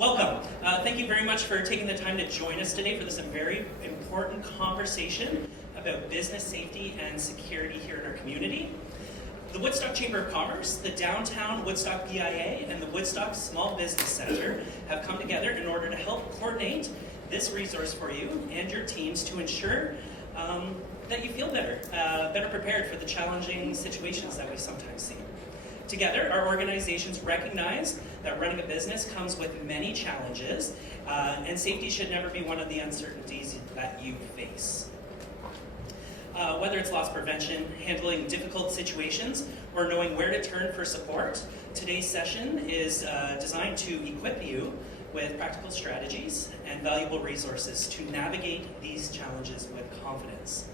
Welcome. Thank you very much for taking the time to join us today for this very important conversation about business safety and security here in our community. The Woodstock Chamber of Commerce, the Downtown Woodstock BIA, and the Woodstock Small Business Center have come together in order to help coordinate this resource for you and your teams to ensure that you feel better prepared for the challenging situations that we sometimes see. Together, our organizations recognize that running a business comes with many challenges, and safety should never be one of the uncertainties that you face. Whether it's loss prevention, handling difficult situations, or knowing where to turn for support, today's session is designed to equip you with practical strategies and valuable resources to navigate these challenges with confidence.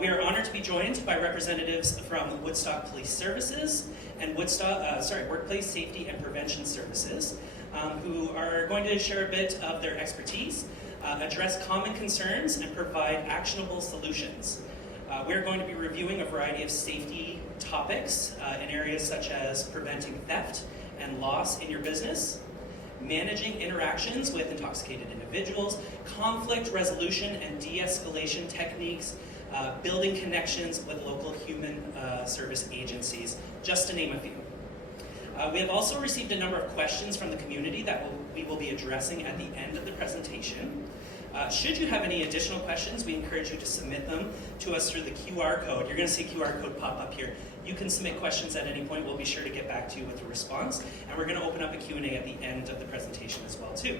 We are honored to be joined by representatives from Woodstock Police Services and Workplace Safety and Prevention Services, who are going to share a bit of their expertise, address common concerns, and provide actionable solutions. We're going to be reviewing a variety of safety topics in areas such as preventing theft and loss in your business, managing interactions with intoxicated individuals, conflict resolution and de-escalation techniques, building connections with local human service agencies, just to name a few. We have also received a number of questions from the community that we will be addressing at the end of the presentation. Should you have any additional questions, we encourage you to submit them to us through the QR code. You're going to see QR code pop up here. You can submit questions at any point. We'll be sure to get back to you with a response. And we're going to open up a Q&A at the end of the presentation as well, too.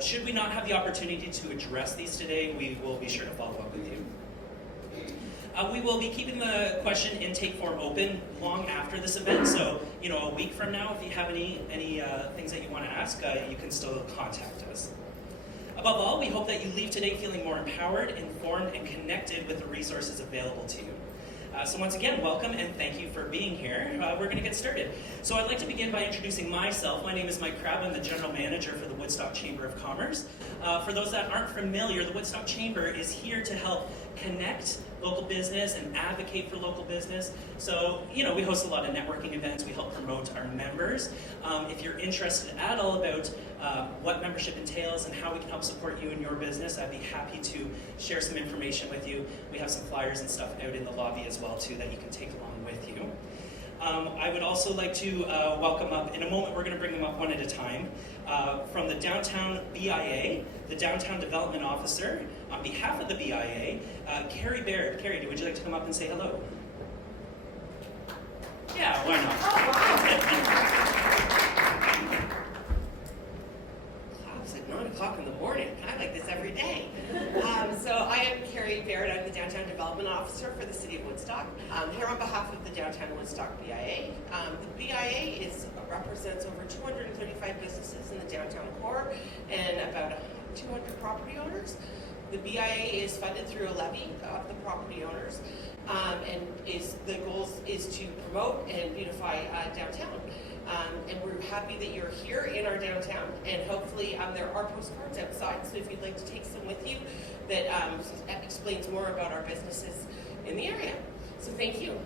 Should we not have the opportunity to address these today, we will be sure to follow up with you. We will be keeping the question intake form open long after this event, so a week from now, if you have any things that you want to ask, you can still contact us. Above all, we hope that you leave today feeling more empowered, informed, and connected with the resources available to you. So once again, welcome and thank you for being here. We're going to get started. So I'd like to begin by introducing myself. My name is Mike Crabb. I'm the General Manager for the Woodstock Chamber of Commerce. For those that aren't familiar, the Woodstock Chamber is here to help connect local business and advocate for local business. So, we host a lot of networking events. We help promote our members. If you're interested at all about what membership entails and how we can help support you in your business, I'd be happy to share some information with you. We have some flyers and stuff out in the lobby as well, too, that you can take along with you. I would also like to welcome up, in a moment we're going to bring them up one at a time, from the Downtown BIA, the Downtown Development Officer, on behalf of the BIA, Carrie Baird. Carrie, would you like to come up and say hello? Yeah, why not? It's like 9 o'clock in the morning. I like this every day. So I am Carrie Baird. I'm the Downtown Development Officer for the City of Woodstock. I'm here on behalf of the Downtown Woodstock BIA. The BIA represents over 235 businesses in the downtown core and about 200 property owners. The BIA is funded through a levy of the property owners, and the goal is to promote and beautify downtown. And we're happy that you're here in our downtown, and hopefully there are postcards outside, so if you'd like to take some with you that explains more about our businesses in the area. So thank you.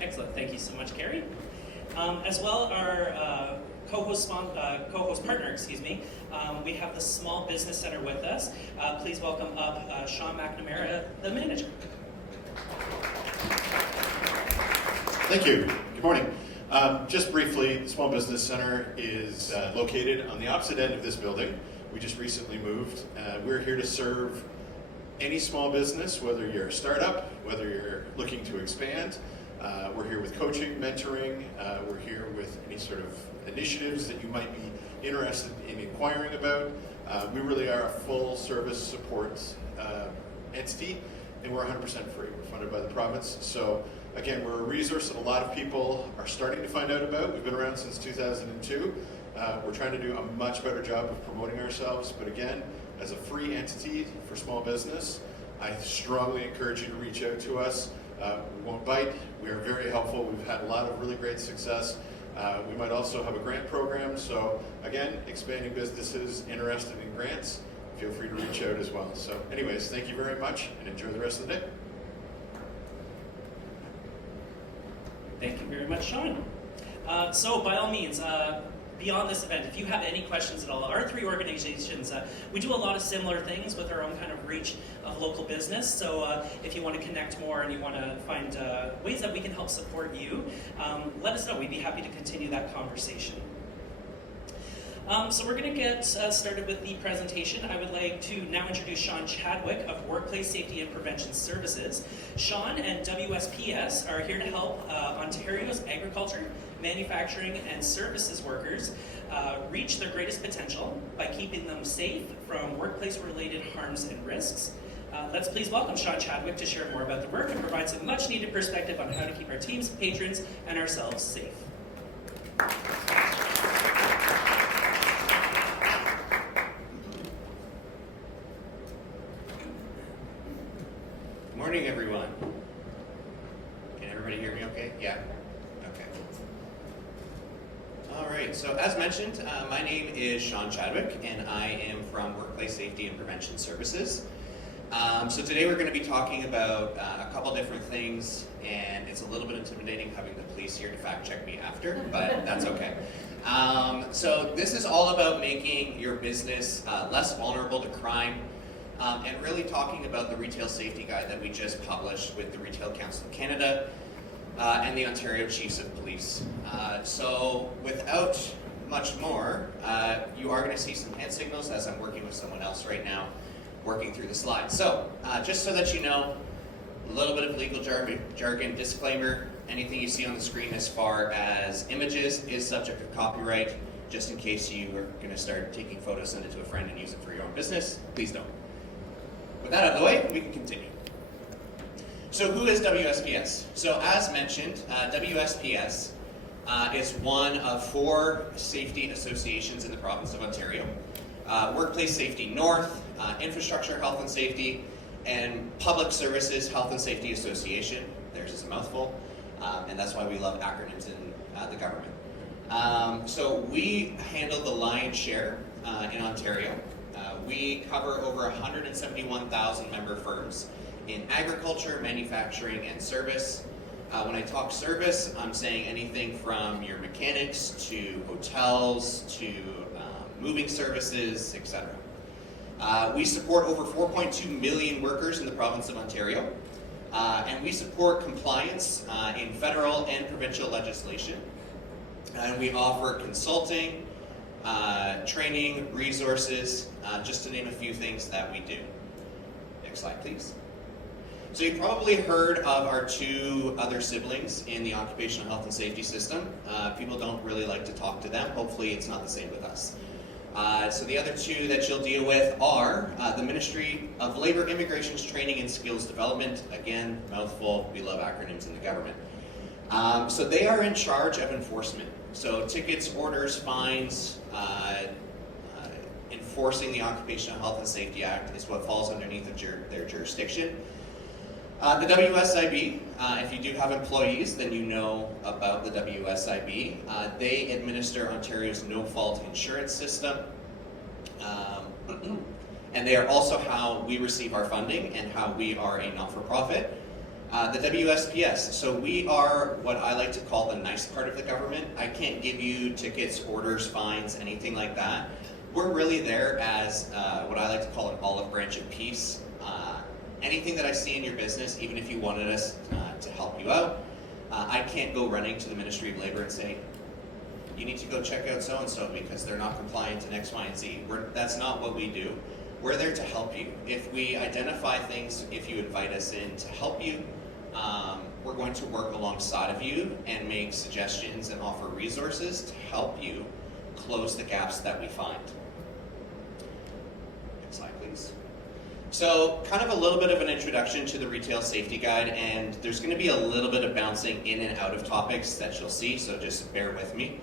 Excellent, thank you so much, Carrie. As well, our co-host partner, we have the Small Business Center with us. Please welcome up Sean McNamara, the manager. Thank you. Good morning. Just briefly, the Small Business Center is located on the opposite end of this building. We just recently moved. We're here to serve any small business, whether you're a startup, whether you're looking to expand. We're here with coaching, mentoring. We're here with any sort of initiatives that you might be interested in inquiring about. We really are a full service support entity, and we're 100% free. We're funded by the province. So again, we're a resource that a lot of people are starting to find out about. We've been around since 2002. We're trying to do a much better job of promoting ourselves, but again, as a free entity for small business, I strongly encourage you to reach out to us. We won't bite. We are very helpful. We've had a lot of really great success. We might also have a grant program. So again, expanding businesses interested in grants, feel free to reach out as well. So anyways, thank you very much and enjoy the rest of the day. Thank you very much, Sean. So by all means, beyond this event, if you have any questions at all, our three organizations, we do a lot of similar things with our own kind of reach of local business. So if you want to connect more and you want to find ways that we can help support you, let us know. We'd be happy to continue that conversation. So we're going to get started with the presentation. I would like to now introduce Sean Chadwick of Workplace Safety and Prevention Services. Sean and WSPS are here to help Ontario's agriculture, manufacturing, and services workers reach their greatest potential by keeping them safe from workplace-related harms and risks. Let's please welcome Sean Chadwick to share more about the work and provide some much-needed perspective on how to keep our teams, patrons, and ourselves safe. Good morning, everyone. Can everybody hear me okay? Yeah? Okay. All right, so as mentioned, my name is Sean Chadwick, and I am from Workplace Safety and Prevention Services. So today we're going to be talking about a couple different things, and it's a little bit intimidating having the police here to fact check me after, but that's okay. So this is all about making your business less vulnerable to crime, and really talking about the Retail Safety Guide that we just published with the Retail Council of Canada and the Ontario Chiefs of Police. So without much more, you are going to see some hand signals as I'm working with someone else right now, working through the slides. So just so that you know, a little bit of legal jargon disclaimer, anything you see on the screen as far as images is subject to copyright. Just in case you are going to start taking photos, send it to a friend and use it for your own business, please don't. With that out of the way, we can continue. So who is WSPS? So as mentioned, WSPS is one of 4 safety associations in the province of Ontario. Workplace Safety North, Infrastructure Health and Safety, and Public Services Health and Safety Association. Theirs is a mouthful, and that's why we love acronyms in the government. So we handle the lion's share in Ontario. We cover over 171,000 member firms in agriculture, manufacturing, and service. When I talk service, I'm saying anything from your mechanics to hotels to moving services, etc. We support over 4.2 million workers in the province of Ontario, and we support compliance in federal and provincial legislation. And we offer consulting, training, resources, just to name a few things that we do. Next slide, please. So you've probably heard of our 2 other siblings in the occupational health and safety system. People don't really like to talk to them. Hopefully it's not the same with us. So the other 2 that you'll deal with are the Ministry of Labour, Immigrations, Training, and Skills Development. Again, mouthful, we love acronyms in the government. So they are in charge of enforcement. So tickets, orders, fines, enforcing the Occupational Health and Safety Act is what falls underneath their jurisdiction. The WSIB, if you do have employees, then you know about the WSIB. They administer Ontario's no-fault insurance system. And they are also how we receive our funding and how we are a not-for-profit. The WSPS, so we are what I like to call the nice part of the government. I can't give you tickets, orders, fines, anything like that. We're really there as what I like to call an olive branch of peace. Anything that I see in your business, even if you wanted us to help you out, I can't go running to the Ministry of Labour and say, you need to go check out so-and-so because they're not compliant to X, Y, and Z. That's not what we do. We're there to help you. If we identify things, if you invite us in to help you, we're going to work alongside of you and make suggestions and offer resources to help you close the gaps that we find. Next slide, please. So, kind of a little bit of an introduction to the Retail Safety Guide, and there's going to be a little bit of bouncing in and out of topics that you'll see, so just bear with me,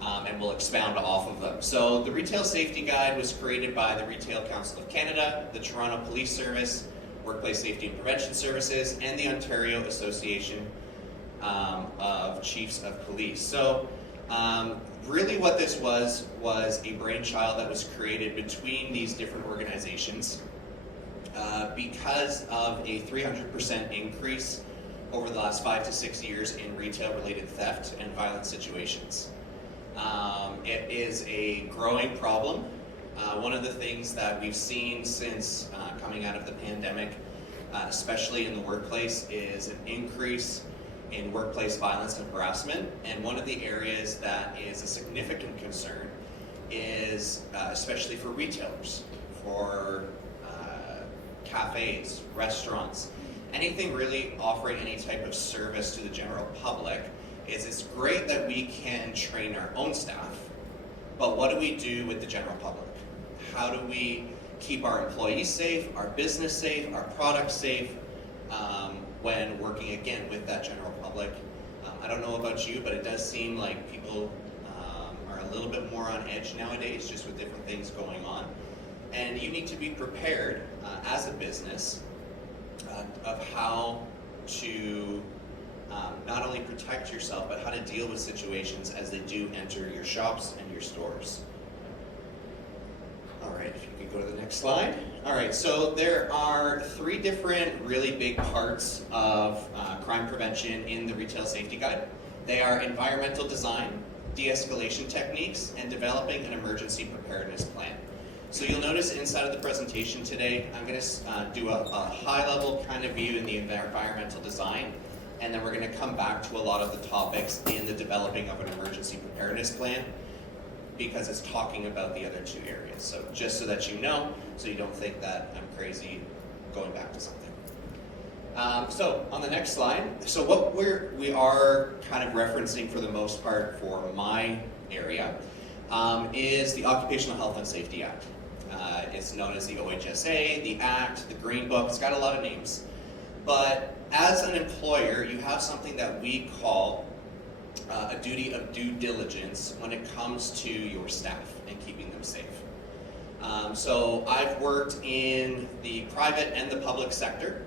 and we'll expound off of them. So, the Retail Safety Guide was created by the Retail Council of Canada, the Toronto Police Service, Workplace Safety and Prevention Services, and the Ontario Association of Chiefs of Police. So, really what this was a brainchild that was created between these different organizations because of a 300% increase over the last 5 to 6 years in retail-related theft and violent situations. It is a growing problem. One of the things that we've seen since coming out of the pandemic, especially in the workplace, is an increase in workplace violence and harassment. And one of the areas that is a significant concern is especially for retailers, for cafes, restaurants, anything really offering any type of service to the general public. It's great that we can train our own staff, but what do we do with the general public? How do we keep our employees safe, our business safe, our products safe when working again with that general public? I don't know about you, but it does seem like people are a little bit more on edge nowadays, just with different things going on. And you need to be prepared as a business of how to not only protect yourself, but how to deal with situations as they do enter your shops and your stores. All right, if you could go to the next slide. All right, so there are 3 different really big parts of crime prevention in the Retail Safety Guide. They are environmental design, de-escalation techniques, and developing an emergency preparedness plan. So you'll notice inside of the presentation today, I'm going to do a high-level kind of view in the environmental design, and then we're going to come back to a lot of the topics in the developing of an emergency preparedness plan, because it's talking about the other 2 areas. So just so that you know, so you don't think that I'm crazy going back to something. So on the next slide, so what we are kind of referencing for the most part for my area is the Occupational Health and Safety Act. It's known as the OHSA, the Act, the Green Book. It's got a lot of names. But as an employer, you have something that we call a duty of due diligence when it comes to your staff and keeping them safe. So I've worked in the private and the public sector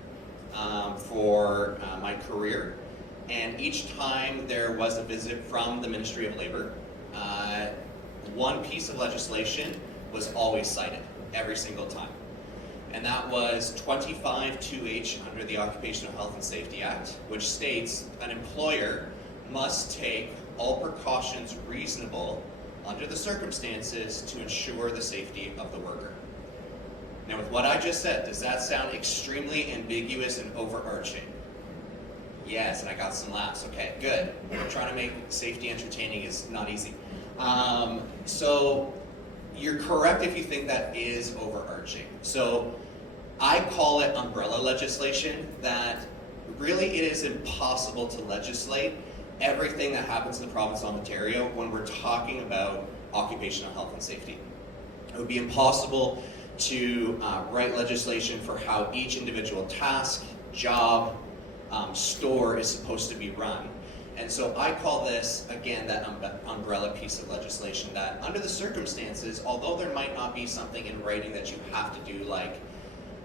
for my career, and each time there was a visit from the Ministry of Labor, one piece of legislation was always cited, every single time. And that was 25(2)H under the Occupational Health and Safety Act, which states an employer must take all precautions reasonable under the circumstances to ensure the safety of the worker. Now, with what I just said, does that sound extremely ambiguous and overarching? Yes, and I got some laughs. Okay, good. Trying to make safety entertaining is not easy. So you're correct if you think that is overarching. So I call it umbrella legislation, that really it is impossible to legislate everything that happens in the province of Ontario when we're talking about occupational health and safety. It would be impossible to write legislation for how each individual task, job, store is supposed to be run. And so I call this, again, that umbrella piece of legislation that under the circumstances, although there might not be something in writing that you have to do, like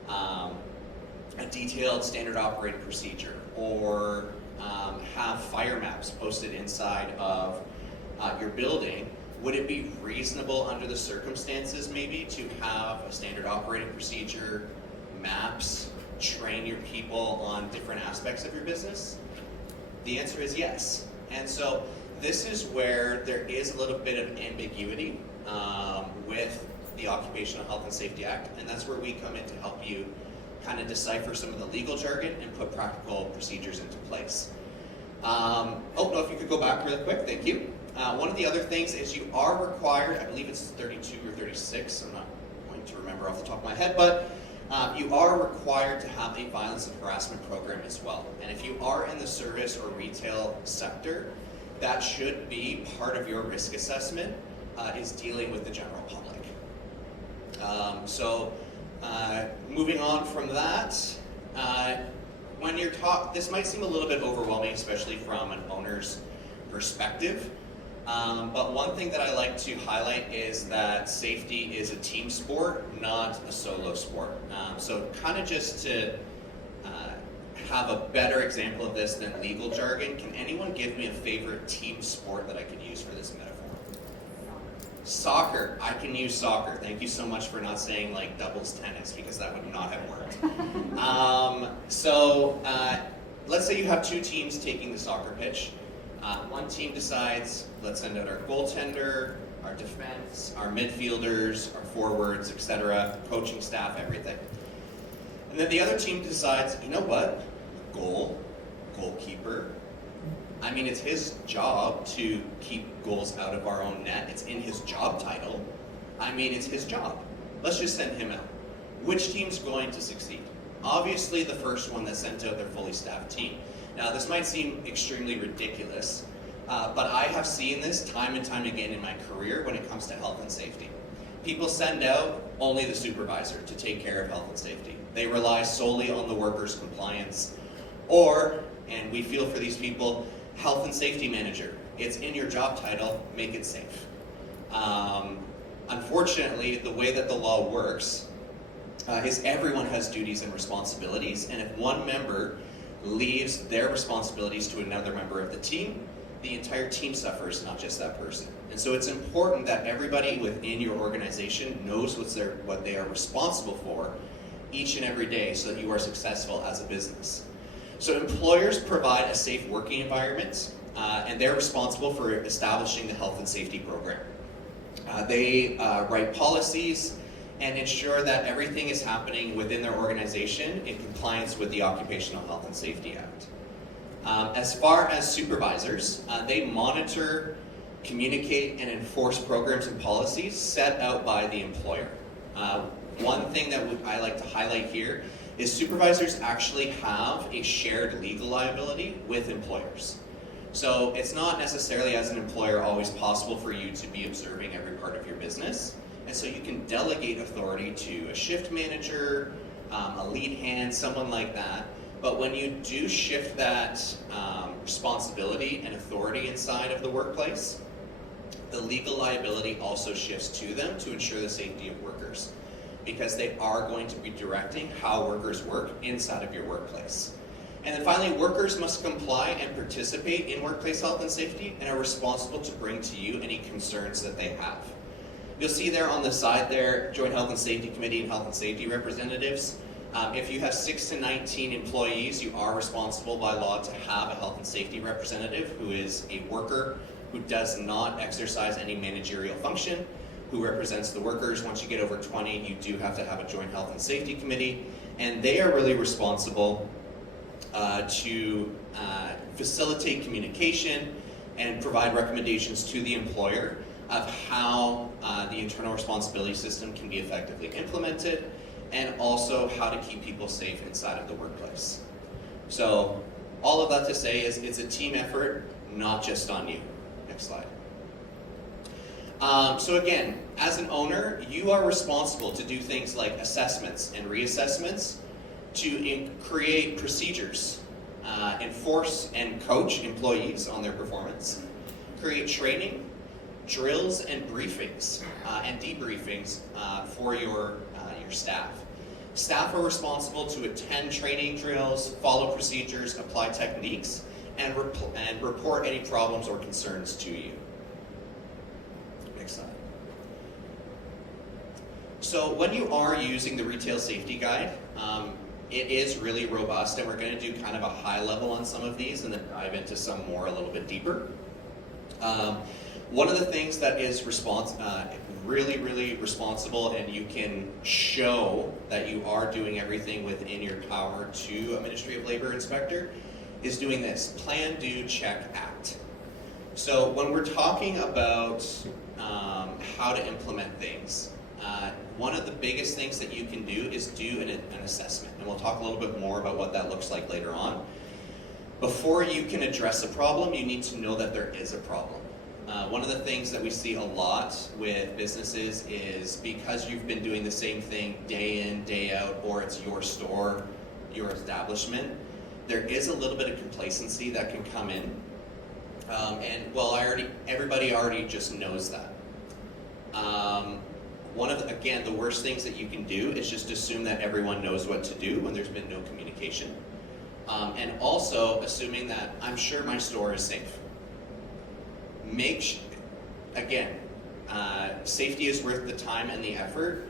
a detailed standard operating procedure, or have fire maps posted inside of your building, would it be reasonable under the circumstances maybe to have a standard operating procedure, maps, train your people on different aspects of your business? The answer is yes. And so this is where there is a little bit of ambiguity with the Occupational Health and Safety Act, and that's where we come in to help you kind of decipher some of the legal jargon and put practical procedures into place. If you could go back really quick, thank you. One of the other things is you are required, I believe it's 32 or 36, I'm not going to remember off the top of my head, but you are required to have a violence and harassment program as well. And if you are in the service or retail sector, that should be part of your risk assessment, is dealing with the general public. Moving on from that, when you're this might seem a little bit overwhelming, especially from an owner's perspective. But one thing that I like to highlight is that safety is a team sport, not a solo sport. So kind of just to have a better example of this than legal jargon, can anyone give me a favorite team sport that I could use for this metaphor? Soccer. I can use soccer. Thank you so much for not saying like doubles tennis, because that would not have worked. let's say you have two teams taking the soccer pitch. One team decides, let's send out our goaltender, our defense, our midfielders, our forwards, etc., coaching staff, everything. And then the other team decides, you know what, goalkeeper. I mean, it's his job to keep goals out of our own net. It's in his job title. I mean, it's his job. Let's just send him out. Which team's going to succeed? Obviously, the first one that sent out their fully staffed team. Now, this might seem extremely ridiculous, but I have seen this time and time again in my career when it comes to health and safety. People send out only the supervisor to take care of health and safety. They rely solely on the workers' compliance. Or, and we feel for these people, health and safety manager. It's in your job title, make it safe. Unfortunately, the way that the law works is everyone has duties and responsibilities, and if one member leaves their responsibilities to another member of the team, the entire team suffers, not just that person. And so it's important that everybody within your organization knows what they are responsible for each and every day so that you are successful as a business. So employers provide a safe working environment, and they're responsible for establishing the health and safety program. They write policies and ensure that everything is happening within their organization in compliance with the Occupational Health and Safety Act. As far as supervisors, they monitor, communicate, and enforce programs and policies set out by the employer. One thing that I like to highlight here is supervisors actually have a shared legal liability with employers. So it's not necessarily as an employer always possible for you to be observing every part of your business. And so you can delegate authority to a shift manager, a lead hand, someone like that. But when you do shift that responsibility and authority inside of the workplace, the legal liability also shifts to them to ensure the safety of workers, because they are going to be directing how workers work inside of your workplace. And then finally, workers must comply and participate in workplace health and safety and are responsible to bring to you any concerns that they have. You'll see there on the side there, Joint Health and Safety Committee and Health and Safety representatives. If you have 6 to 19 employees, you are responsible by law to have a health and safety representative who is a worker who does not exercise any managerial function, who represents the workers. Once you get over 20, you do have to have a Joint Health and Safety Committee, and they are really responsible to facilitate communication and provide recommendations to the employer of how the internal responsibility system can be effectively implemented, and also how to keep people safe inside of the workplace. So all of that to say is it's a team effort, not just on you. Next slide. So again, as an owner, you are responsible to do things like assessments and reassessments, to create procedures, enforce and coach employees on their performance, create training, drills and briefings and debriefings for your staff. Staff are responsible to attend training drills, follow procedures, apply techniques, and report any problems or concerns to you. Next slide. So when you are using the Retail Safety Guide, it is really robust, and we're going to do kind of a high level on some of these and then dive into some more a little bit deeper. One of the things that is really responsible, and you can show that you are doing everything within your power to a Ministry of Labor inspector, is doing this: plan, do, check, act. So when we're talking about how to implement things, one of the biggest things that you can do is do an assessment, and we'll talk a little bit more about what that looks like later on. Before you can address a problem, you need to know that there is a problem. One of the things that we see a lot with businesses is, because you've been doing the same thing day in, day out, or it's your store, your establishment, there is a little bit of complacency that can come in. And well, everybody already just knows that. One of the worst things that you can do is just assume that everyone knows what to do when there's been no communication. And also assuming that I'm sure my store is safe. Safety is worth the time and the effort.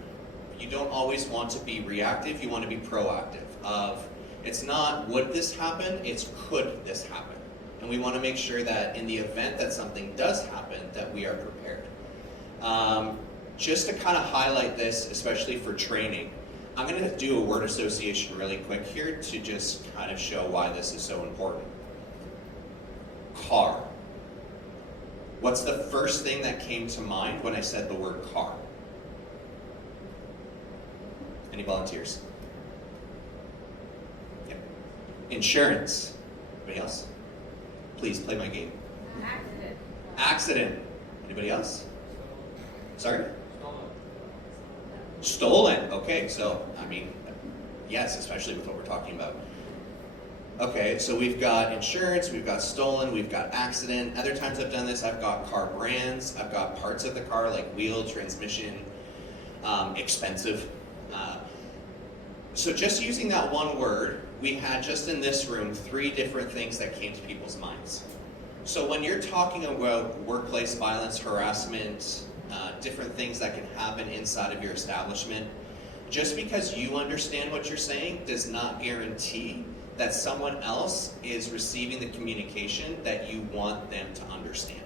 You don't always want to be reactive, you want to be proactive of It's not would this happen, it's could this happen. And we want to make sure that in the event that something does happen, that we are prepared. Just to kind of highlight this, especially for training, I'm going to do a word association really quick here to just kind of show why this is so important. Car. What's the first thing that came to mind when I said the word car? Any volunteers? Yep. Insurance. Anybody else? Please play my game. Accident. Accident. Anybody else? Sorry? Stolen. Okay, so, I mean, yes, especially with what we're talking about. Okay, so we've got insurance, we've got stolen, we've got accident. Other times I've done this, I've got car brands, I've got parts of the car like wheel, transmission, expensive. So just using that one word, we had just in this room 3 different things that came to people's minds. So when you're talking about workplace violence, harassment, different things that can happen inside of your establishment, just because you understand what you're saying does not guarantee that someone else is receiving the communication that you want them to understand.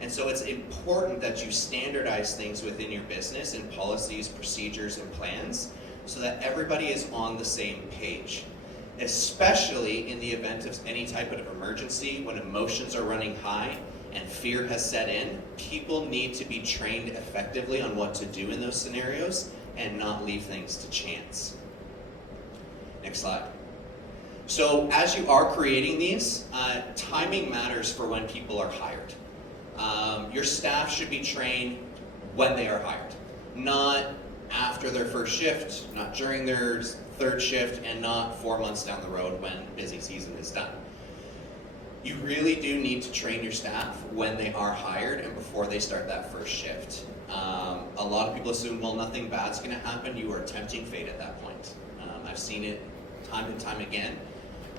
And so it's important that you standardize things within your business in policies, procedures, and plans so that everybody is on the same page. Especially in the event of any type of emergency, when emotions are running high and fear has set in, people need to be trained effectively on what to do in those scenarios and not leave things to chance. Next slide. So as you are creating these, timing matters for when people are hired. Your staff should be trained when they are hired, not after their first shift, not during their third shift, and not 4 months down the road when busy season is done. You really do need to train your staff when they are hired and before they start that first shift. A lot of people assume, well, nothing bad's going to happen. You are tempting fate at that point. I've seen it time and time again.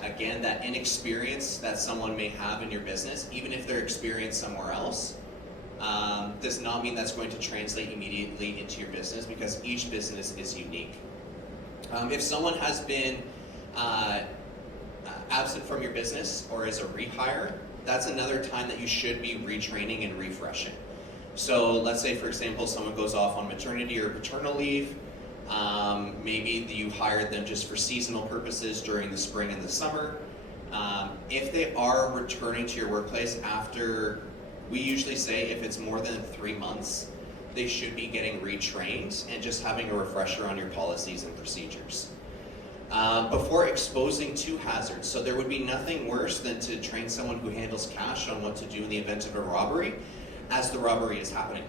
Again, that inexperience that someone may have in your business, even if they're experienced somewhere else, does not mean that's going to translate immediately into your business because each business is unique. If someone has been absent from your business or is a rehire, that's another time that you should be retraining and refreshing. So let's say, for example, someone goes off on maternity or paternal leave. Maybe you hired them just for seasonal purposes during the spring and the summer. If they are returning to your workplace after, we usually say if it's more than 3 months, they should be getting retrained and just having a refresher on your policies and procedures. Before exposing to hazards. So there would be nothing worse than to train someone who handles cash on what to do in the event of a robbery as the robbery is happening.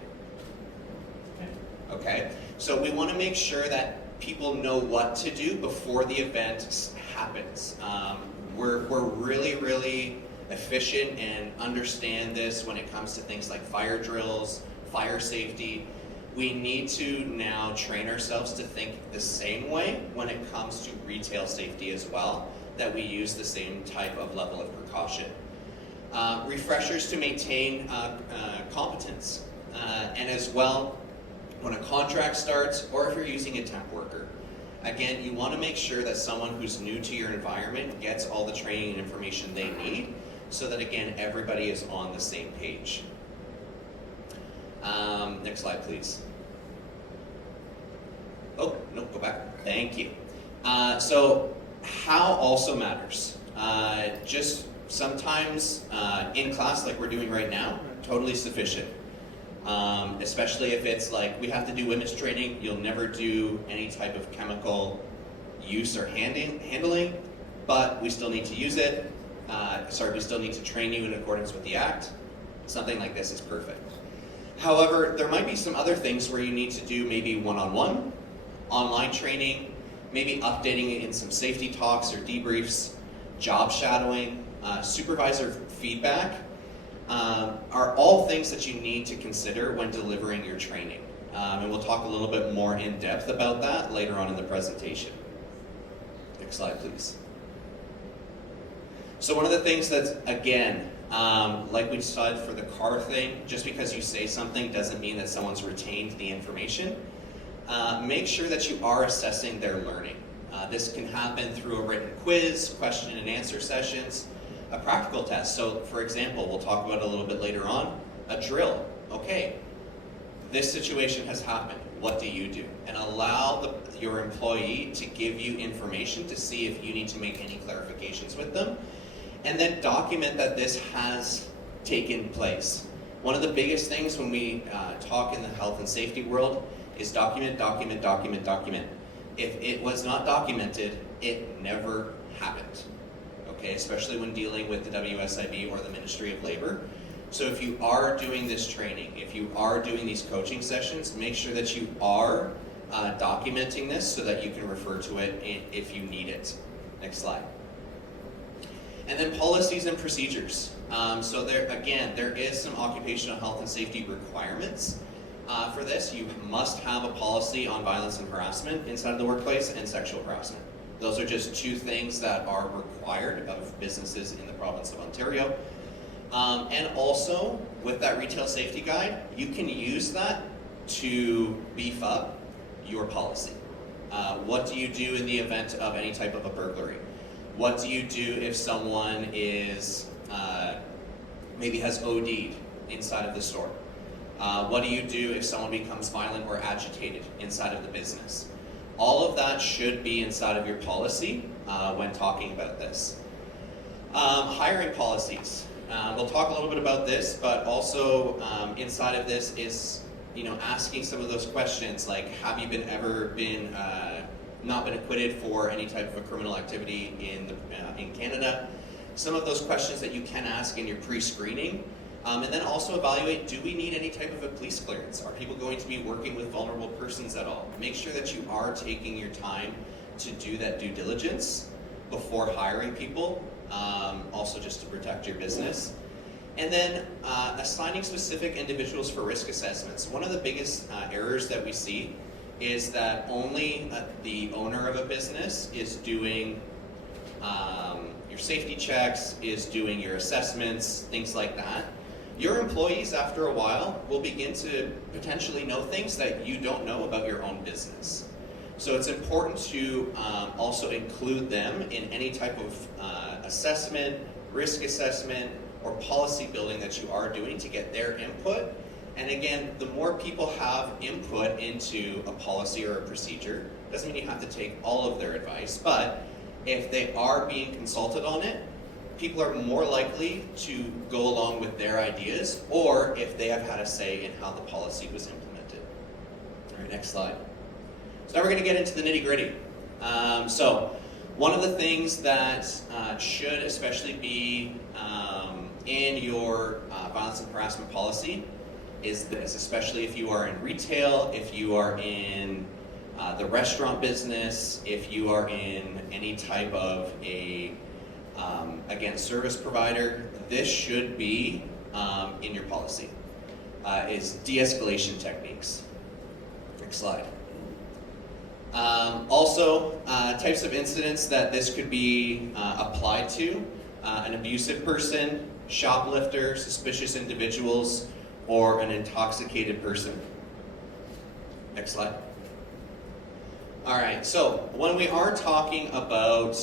Okay? So we want to make sure that people know what to do before the event happens. We're really, really efficient and understand this when it comes to things like fire drills, fire safety. We need to now train ourselves to think the same way when it comes to retail safety as well, that we use the same type of level of precaution. Refreshers to maintain competence. And as well, when a contract starts, or if you're using a temp worker, again, you want to make sure that someone who's new to your environment gets all the training and information they need so that, again, everybody is on the same page. Next slide, please. Oh, no, go back. Thank you. So, how also matters. Just sometimes in class, like we're doing right now, totally sufficient. Especially if it's like we have to do women's training, you'll never do any type of chemical use or handling, but we still need to use it. We still need to train you in accordance with the Act. Something like this is perfect. However, there might be some other things where you need to do maybe one-on-one, online training, maybe updating it in some safety talks or debriefs, job shadowing, supervisor feedback, are all things that you need to consider when delivering your training. And we'll talk a little bit more in depth about that later on in the presentation. Next slide, please. So one of the things that's, again, like we decided for the car thing, just because you say something doesn't mean that someone's retained the information. Make sure that you are assessing their learning. This can happen through a written quiz, question and answer sessions, a practical test. So for example, we'll talk about it a little bit later on, a drill. Okay, this situation has happened. What do you do? And allow your employee to give you information to see if you need to make any clarifications with them. And then document that this has taken place. One of the biggest things when we talk in the health and safety world is document, document, document, document. If it was not documented, it never happened. Okay, especially when dealing with the WSIB or the Ministry of Labor. So if you are doing this training, if you are doing these coaching sessions, make sure that you are documenting this so that you can refer to it if you need it. Next slide. And then policies and procedures. So there is some occupational health and safety requirements for this. You must have a policy on violence and harassment inside of the workplace and sexual harassment. Those are just two things that are required of businesses in the province of Ontario. And also, with that retail safety guide, you can use that to beef up your policy. What do you do in the event of any type of a burglary? What do you do if someone is maybe has OD'd inside of the store? What do you do if someone becomes violent or agitated inside of the business? All of that should be inside of your policy when talking about this. Hiring policies. We'll talk a little bit about this, but also inside of this is, asking some of those questions like, have you not been acquitted for any type of a criminal activity in Canada? Some of those questions that you can ask in your pre-screening. And then also evaluate, do we need any type of a police clearance? Are people going to be working with vulnerable persons at all? Make sure that you are taking your time to do that due diligence before hiring people, also just to protect your business. And then assigning specific individuals for risk assessments. One of the biggest errors that we see is that only the owner of a business is doing your safety checks, is doing your assessments, things like that. Your employees, after a while, will begin to potentially know things that you don't know about your own business. So it's important to also include them in any type of assessment, risk assessment, or policy building that you are doing to get their input. And again, the more people have input into a policy or a procedure, doesn't mean you have to take all of their advice, but if they are being consulted on it, people are more likely to go along with their ideas, or if they have had a say in how the policy was implemented. All right, next slide. So now we're going to get into the nitty-gritty. So one of the things that should especially be in your violence and harassment policy is this, especially if you are in retail, if you are in the restaurant business, if you are in any type of a, again, service provider, this should be in your policy, is de-escalation techniques. Next slide. Also, types of incidents that this could be applied to, an abusive person, shoplifter, suspicious individuals, or an intoxicated person. Next slide. All right, so when we are talking about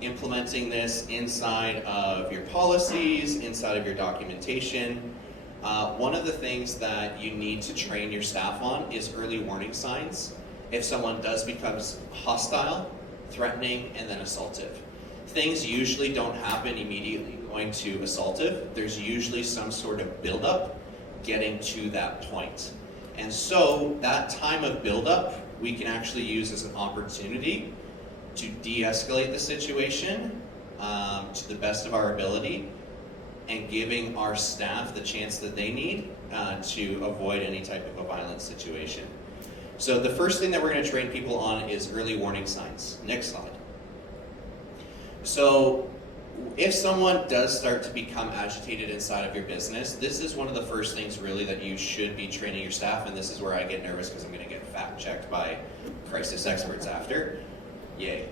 implementing this inside of your policies, inside of your documentation, one of the things that you need to train your staff on is early warning signs. If someone does become hostile, threatening, and then assaultive. Things usually don't happen immediately going to assaultive. There's usually some sort of buildup getting to that point. And so that time of buildup, we can actually use as an opportunity to de-escalate the situation to the best of our ability and giving our staff the chance that they need to avoid any type of a violent situation. So the first thing that we're going to train people on is early warning signs. Next slide. So if someone does start to become agitated inside of your business, this is one of the first things really that you should be training your staff, and this is where I get nervous because I'm going to get fact-checked by crisis experts after. Yay.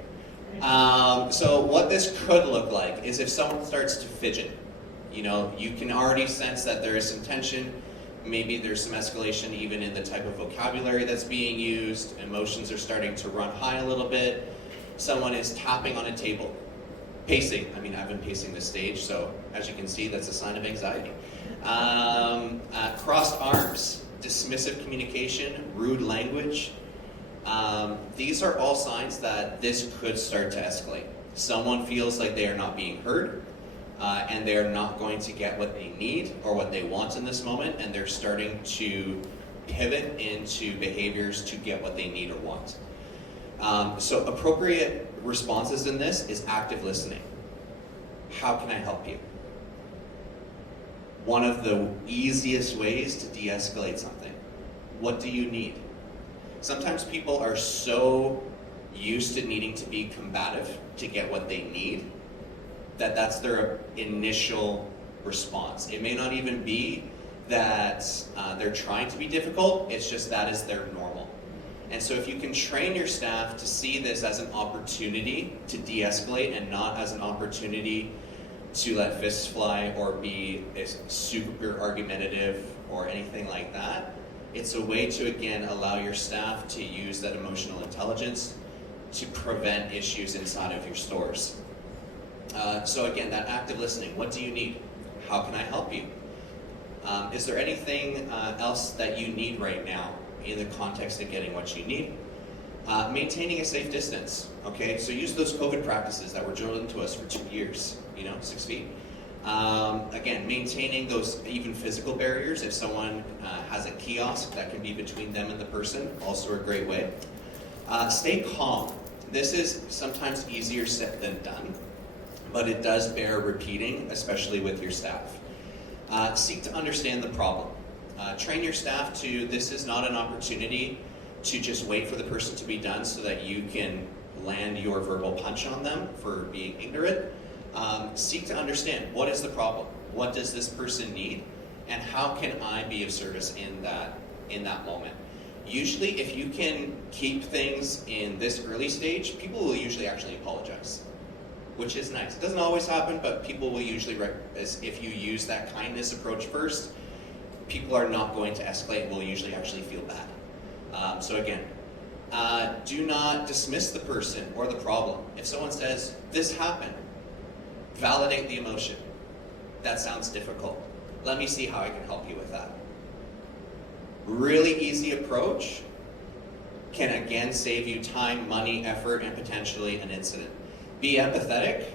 So what this could look like is if someone starts to fidget. You can already sense that there is some tension. Maybe there's some escalation even in the type of vocabulary that's being used. Emotions are starting to run high a little bit. Someone is tapping on a table. Pacing. I mean, I've been pacing this stage, so as you can see, that's a sign of anxiety. Crossed arms, dismissive communication, rude language. These are all signs that this could start to escalate. Someone feels like they are not being heard, and they're not going to get what they need or what they want in this moment, and they're starting to pivot into behaviors to get what they need or want. So appropriate responses in this is active listening. How can I help you? One of the easiest ways to de-escalate something. What do you need? Sometimes people are so used to needing to be combative to get what they need that that's their initial response. It may not even be that they're trying to be difficult, it's just that is their normal. And so if you can train your staff to see this as an opportunity to de-escalate and not as an opportunity to let fists fly or be super argumentative or anything like that, it's a way to, again, allow your staff to use that emotional intelligence to prevent issues inside of your stores. So again, that active listening, what do you need? How can I help you? Is there anything else that you need right now in the context of getting what you need? Maintaining a safe distance, okay? So use those COVID practices that were drilled into us for 2 years, 6 feet. Again, maintaining those even physical barriers. If someone has a kiosk that can be between them and the person, also a great way. Stay calm. This is sometimes easier said than done, but it does bear repeating, especially with your staff. Seek to understand the problem. Train your staff to, this is not an opportunity to just wait for the person to be done so that you can land your verbal punch on them for being ignorant. Seek to understand, what is the problem? What does this person need? And how can I be of service in that moment? Usually, if you can keep things in this early stage, people will usually actually apologize, which is nice. It doesn't always happen, but people will usually, if you use that kindness approach first, people are not going to escalate and will usually actually feel bad. So again, do not dismiss the person or the problem. If someone says, this happened, validate the emotion. That sounds difficult. Let me see how I can help you with that. Really easy approach can again save you time, money, effort, and potentially an incident. Be empathetic.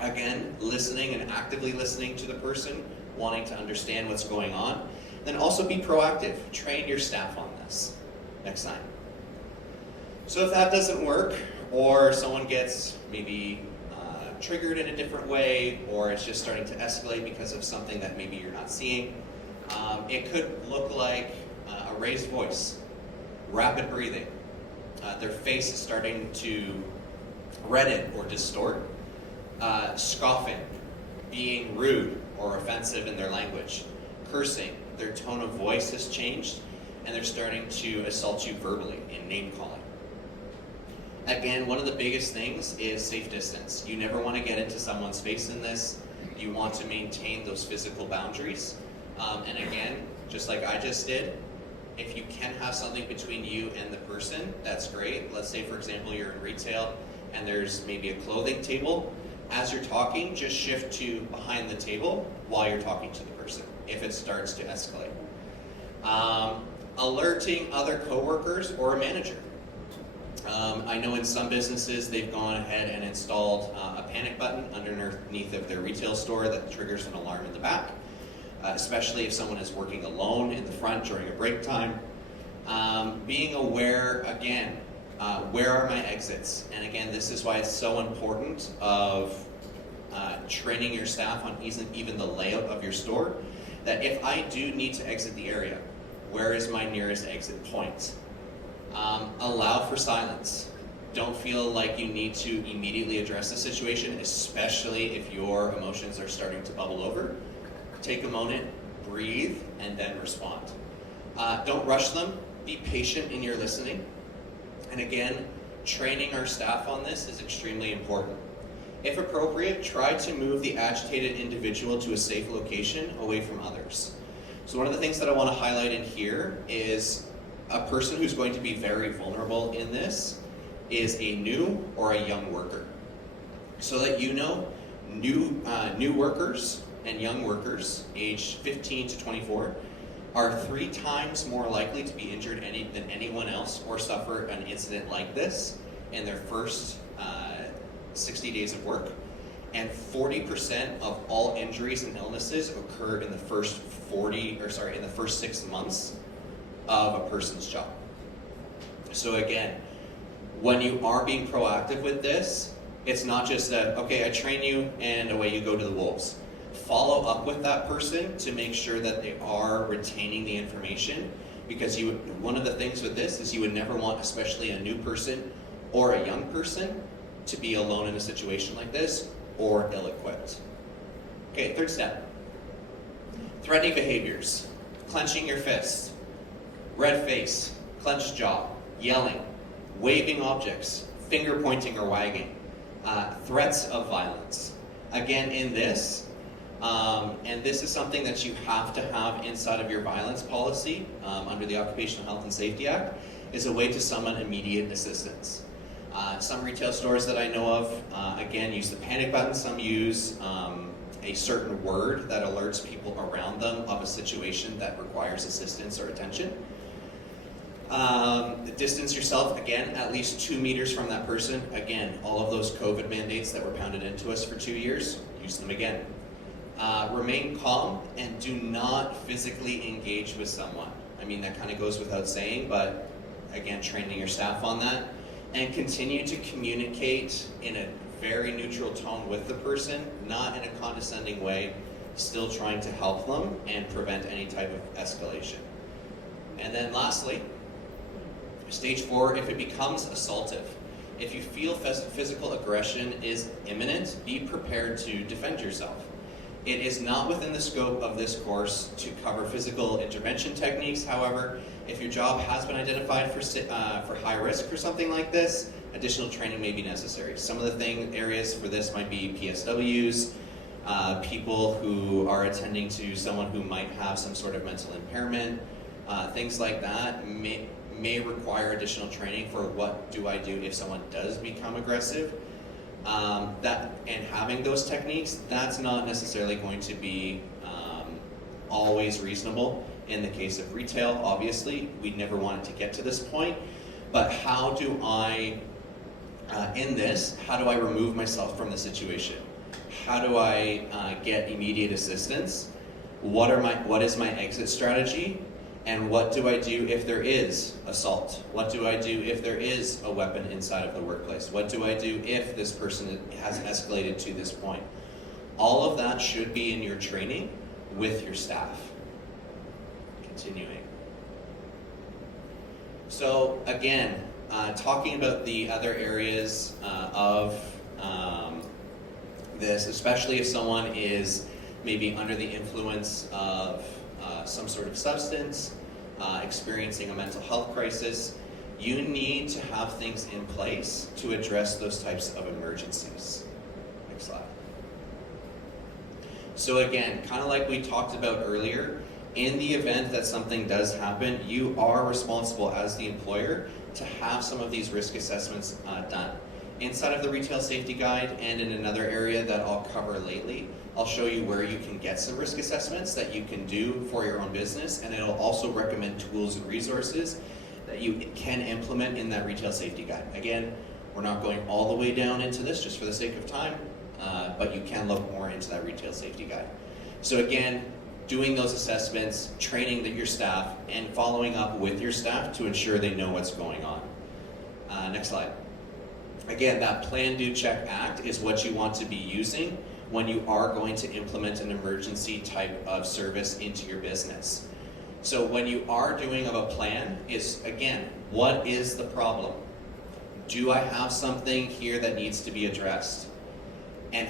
Again, listening and actively listening to the person, wanting to understand what's going on. Then also be proactive. Train your staff on this next time. So if that doesn't work, or someone gets maybe triggered in a different way, or it's just starting to escalate because of something that maybe you're not seeing, it could look like a raised voice, rapid breathing. Their face is starting to redden or distort, scoffing, being rude or offensive in their language, cursing, their tone of voice has changed, and they're starting to assault you verbally in name calling. Again, one of the biggest things is safe distance. You never want to get into someone's face in this. You want to maintain those physical boundaries. And again, just like I just did, if you can have something between you and the person, that's great. Let's say, for example, you're in retail and there's maybe a clothing table. As you're talking, just shift to behind the table while you're talking to the person, if it starts to escalate. Alerting other coworkers or a manager. I know in some businesses they've gone ahead and installed a panic button underneath of their retail store that triggers an alarm in the back, especially if someone is working alone in the front during a break time. Being aware, again, where are my exits? And again, this is why it's so important of training your staff on even the layout of your store, that if I do need to exit the area, where is my nearest exit point? Allow for silence. Don't feel like you need to immediately address the situation, especially if your emotions are starting to bubble over. Take a moment, breathe, and then respond. Don't rush them. Be patient in your listening. And again, training our staff on this is extremely important. If appropriate, try to move the agitated individual to a safe location away from others. So one of the things that I want to highlight in here is a person who's going to be very vulnerable in this is a new or a young worker. So that you know, new workers and young workers aged 15 to 24 are 3 times more likely to be injured than anyone else or suffer an incident like this in their first 60 days of work. And 40% of all injuries and illnesses occur in the first 6 months of a person's job. So again, when you are being proactive with this, it's not just that, okay, I train you and away you go to the wolves. Follow up with that person to make sure that they are retaining the information, because one of the things with this is you would never want, especially a new person or a young person, to be alone in a situation like this or ill-equipped. Okay, third step. Threatening behaviors. Clenching your fist, red face, clenched jaw, yelling, waving objects, finger pointing or wagging, threats of violence. Again, in this, and this is something that you have to have inside of your violence policy under the Occupational Health and Safety Act, is a way to summon immediate assistance. Some retail stores that I know of, again, use the panic button. Some use a certain word that alerts people around them of a situation that requires assistance or attention. Distance yourself, again, at least 2 meters from that person. Again, all of those COVID mandates that were pounded into us for 2 years, use them again. Remain calm and do not physically engage with someone. I mean, that kind of goes without saying, but again, training your staff on that. And continue to communicate in a very neutral tone with the person, not in a condescending way, still trying to help them and prevent any type of escalation. And then lastly, stage 4, if it becomes assaultive. If you feel physical aggression is imminent, be prepared to defend yourself. It is not within the scope of this course to cover physical intervention techniques. However, if your job has been identified for high risk for something like this, additional training may be necessary. Some of the areas for this might be PSWs, people who are attending to someone who might have some sort of mental impairment, things like that may require additional training for what do I do if someone does become aggressive. And having those techniques, that's not necessarily going to be always reasonable. In the case of retail, obviously, we never want it to get to this point. But how do I, how do I remove myself from the situation? How do I get immediate assistance? What is my exit strategy? And what do I do if there is assault? What do I do if there is a weapon inside of the workplace? What do I do if this person has escalated to this point? All of that should be in your training with your staff. Continuing. So again, talking about the other areas of this, especially if someone is maybe under the influence of some sort of substance, experiencing a mental health crisis, you need to have things in place to address those types of emergencies. Next slide. So again, kind of like we talked about earlier, in the event that something does happen, you are responsible as the employer to have some of these risk assessments done. Inside of the Retail Safety Guide and in another area that I'll cover lately, I'll show you where you can get some risk assessments that you can do for your own business, and it'll also recommend tools and resources that you can implement in that Retail Safety Guide. Again, we're not going all the way down into this just for the sake of time, but you can look more into that Retail Safety Guide. So again, doing those assessments, training your staff, and following up with your staff to ensure they know what's going on. Next slide. Again, that Plan, Do, Check, Act is what you want to be using when you are going to implement an emergency type of service into your business. So when you are doing a plan is, again, what is the problem? Do I have something here that needs to be addressed? And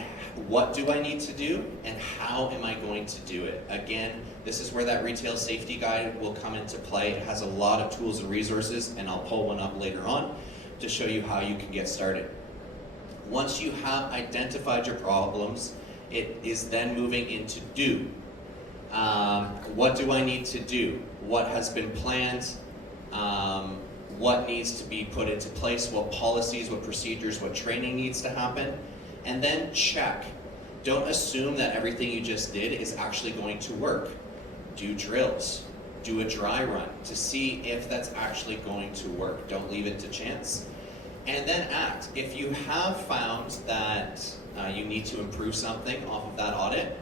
what do I need to do, and how am I going to do it? Again, this is where that Retail Safety Guide will come into play. It has a lot of tools and resources, and I'll pull one up later on to show you how you can get started. Once you have identified your problems, it is then moving into do. What do I need to do? What has been planned? What needs to be put into place? What policies, what procedures, what training needs to happen? And then check. Don't assume that everything you just did is actually going to work. Do drills. Do a dry run to see if that's actually going to work. Don't leave it to chance. And then act. If you have found that you need to improve something off of that audit,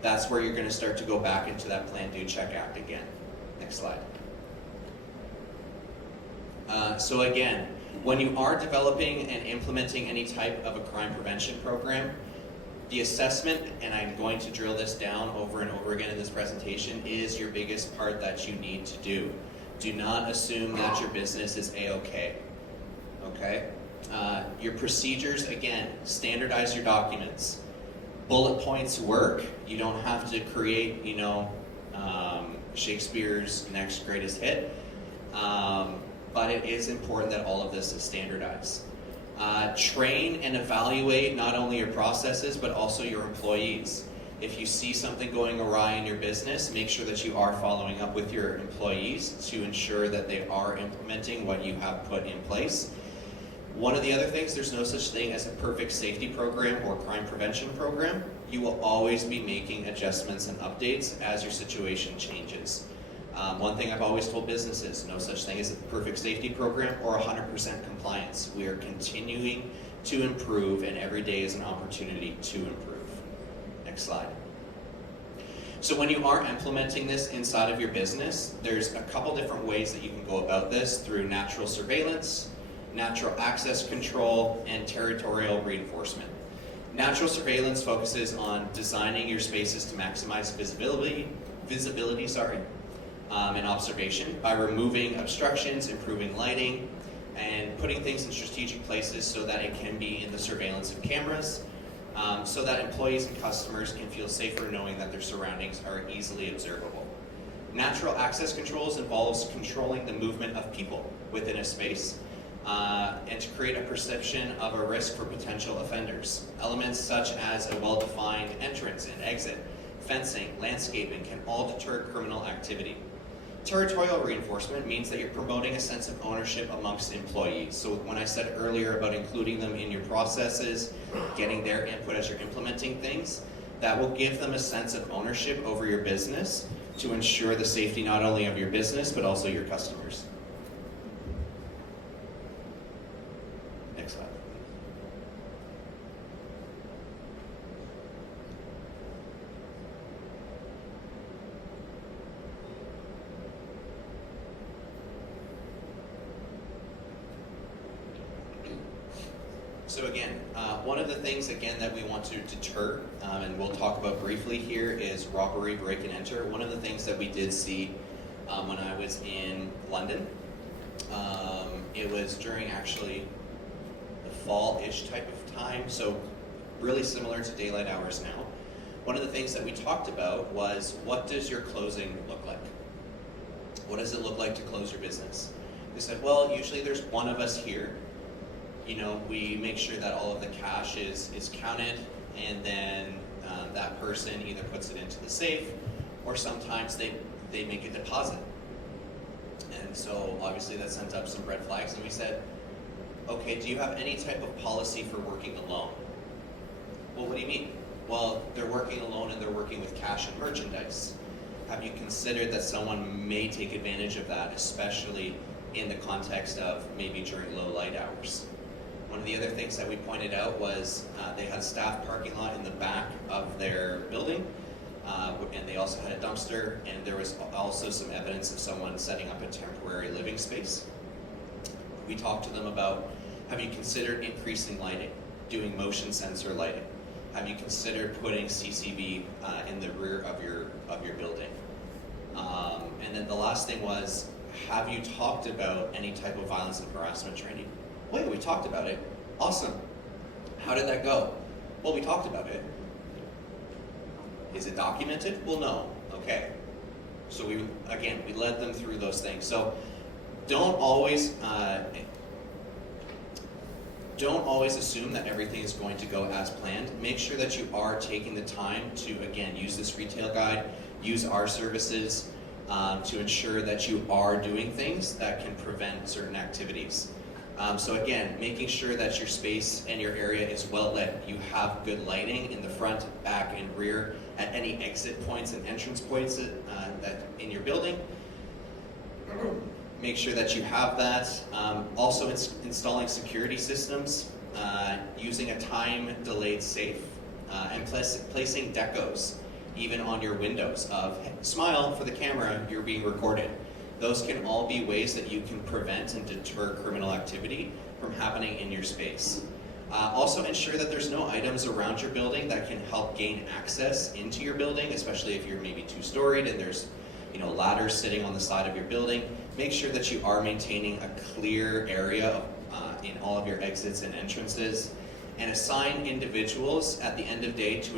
that's where you're going to start to go back into that plan, do, check, act again. Next slide. So again, when you are developing and implementing any type of a crime prevention program, the assessment, and I'm going to drill this down over and over again in this presentation, is your biggest part that you need to do. Do not assume that your business is A-okay. Okay? Your procedures, again, standardize your documents. Bullet points work. You don't have to create, Shakespeare's next greatest hit. But it is important that all of this is standardized. Train and evaluate not only your processes, but also your employees. If you see something going awry in your business, make sure that you are following up with your employees to ensure that they are implementing what you have put in place. One of the other things, there's no such thing as a perfect safety program or crime prevention program. You will always be making adjustments and updates as your situation changes. One thing I've always told businesses, no such thing as a perfect safety program or 100% compliance. We are continuing to improve, and every day is an opportunity to improve. Next slide. So when you are implementing this inside of your business, there's a couple different ways that you can go about this through natural surveillance, natural access control, and territorial reinforcement. Natural surveillance focuses on designing your spaces to maximize visibility, and observation by removing obstructions, improving lighting, and putting things in strategic places so that it can be in the surveillance of cameras, so that employees and customers can feel safer knowing that their surroundings are easily observable. Natural access controls involves controlling the movement of people within a space, and to create a perception of a risk for potential offenders. Elements such as a well-defined entrance and exit, fencing, landscaping can all deter criminal activity. Territorial reinforcement means that you're promoting a sense of ownership amongst employees. So when I said earlier about including them in your processes, getting their input as you're implementing things, that will give them a sense of ownership over your business to ensure the safety not only of your business, but also your customers. Next slide. So again, one of the things again that we want to deter, and we'll talk about briefly here, is robbery, break and enter. One of the things that we did see when I was in London, it was during actually the fall-ish type of time, so really similar to daylight hours now. One of the things that we talked about was, what does your closing look like? What does it look like to close your business? They said, well, usually there's one of us here. We make sure that all of the cash is counted, and then that person either puts it into the safe, or sometimes they make a deposit. And so obviously that sent up some red flags, and we said, okay, do you have any type of policy for working alone? Well, what do you mean? Well, they're working alone and they're working with cash and merchandise. Have you considered that someone may take advantage of that, especially in the context of maybe during low light hours? One of the other things that we pointed out was they had a staff parking lot in the back of their building, and they also had a dumpster, and there was also some evidence of someone setting up a temporary living space. We talked to them about, have you considered increasing lighting, doing motion sensor lighting? Have you considered putting CCTV in the rear of your building? And then the last thing was, have you talked about any type of violence and harassment training? Wait, we talked about it. Awesome. How did that go? Well, we talked about it. Is it documented? Well, no. Okay. So we led them through those things. So don't always assume that everything is going to go as planned. Make sure that you are taking the time to, again, use this retail guide, use our services to ensure that you are doing things that can prevent certain activities. So again, making sure that your space and your area is well lit. You have good lighting in the front, back, and rear at any exit points and entrance points that in your building. Make sure that you have that. Also installing security systems, using a time-delayed safe, and placing decos even on your windows of, hey, smile for the camera, you're being recorded. Those can all be ways that you can prevent and deter criminal activity from happening in your space. Also ensure that there's no items around your building that can help gain access into your building, especially if you're maybe two-storied and there's ladders sitting on the side of your building. Make sure that you are maintaining a clear area in all of your exits and entrances, and assign individuals at the end of day to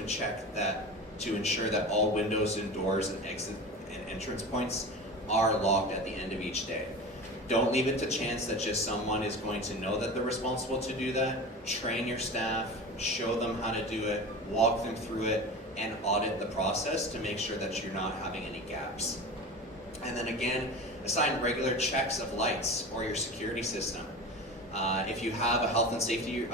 ensure that all windows and doors and exit and entrance points are locked at the end of each day. Don't leave it to chance that just someone is going to know that they're responsible to do that. Train your staff, show them how to do it, walk them through it, and audit the process to make sure that you're not having any gaps. And then again, assign regular checks of lights or your security system. If you have a health and safety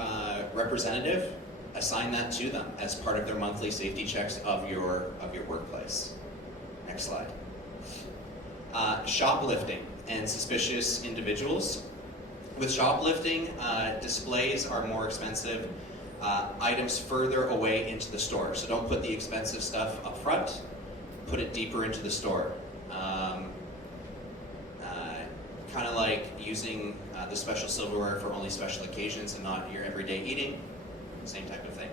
representative, assign that to them as part of their monthly safety checks of your workplace. Next slide. Shoplifting and suspicious individuals. With shoplifting, displays are more expensive, items further away into the store. So don't put the expensive stuff up front, put it deeper into the store. Kind of like using the special silverware for only special occasions and not your everyday eating. Same type of thing.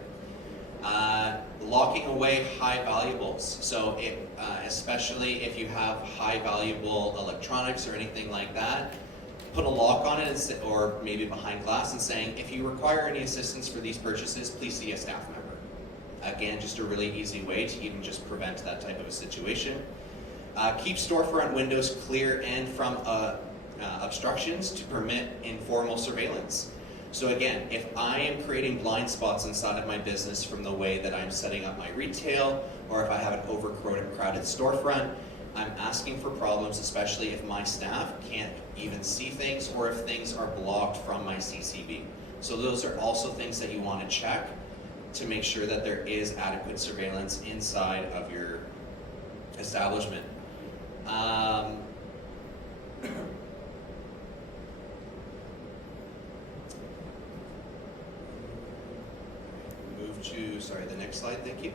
Locking away high valuables. So especially if you have high valuable electronics or anything like that, put a lock on it or maybe behind glass and saying, if you require any assistance for these purchases, please see a staff member. Again, just a really easy way to even just prevent that type of a situation. Keep storefront windows clear and from obstructions to permit informal surveillance. So again, if I am creating blind spots inside of my business from the way that I'm setting up my retail, or if I have an overcrowded storefront, I'm asking for problems, especially if my staff can't even see things or if things are blocked from my CCB. So those are also things that you want to check to make sure that there is adequate surveillance inside of your establishment. Move to, the next slide, thank you.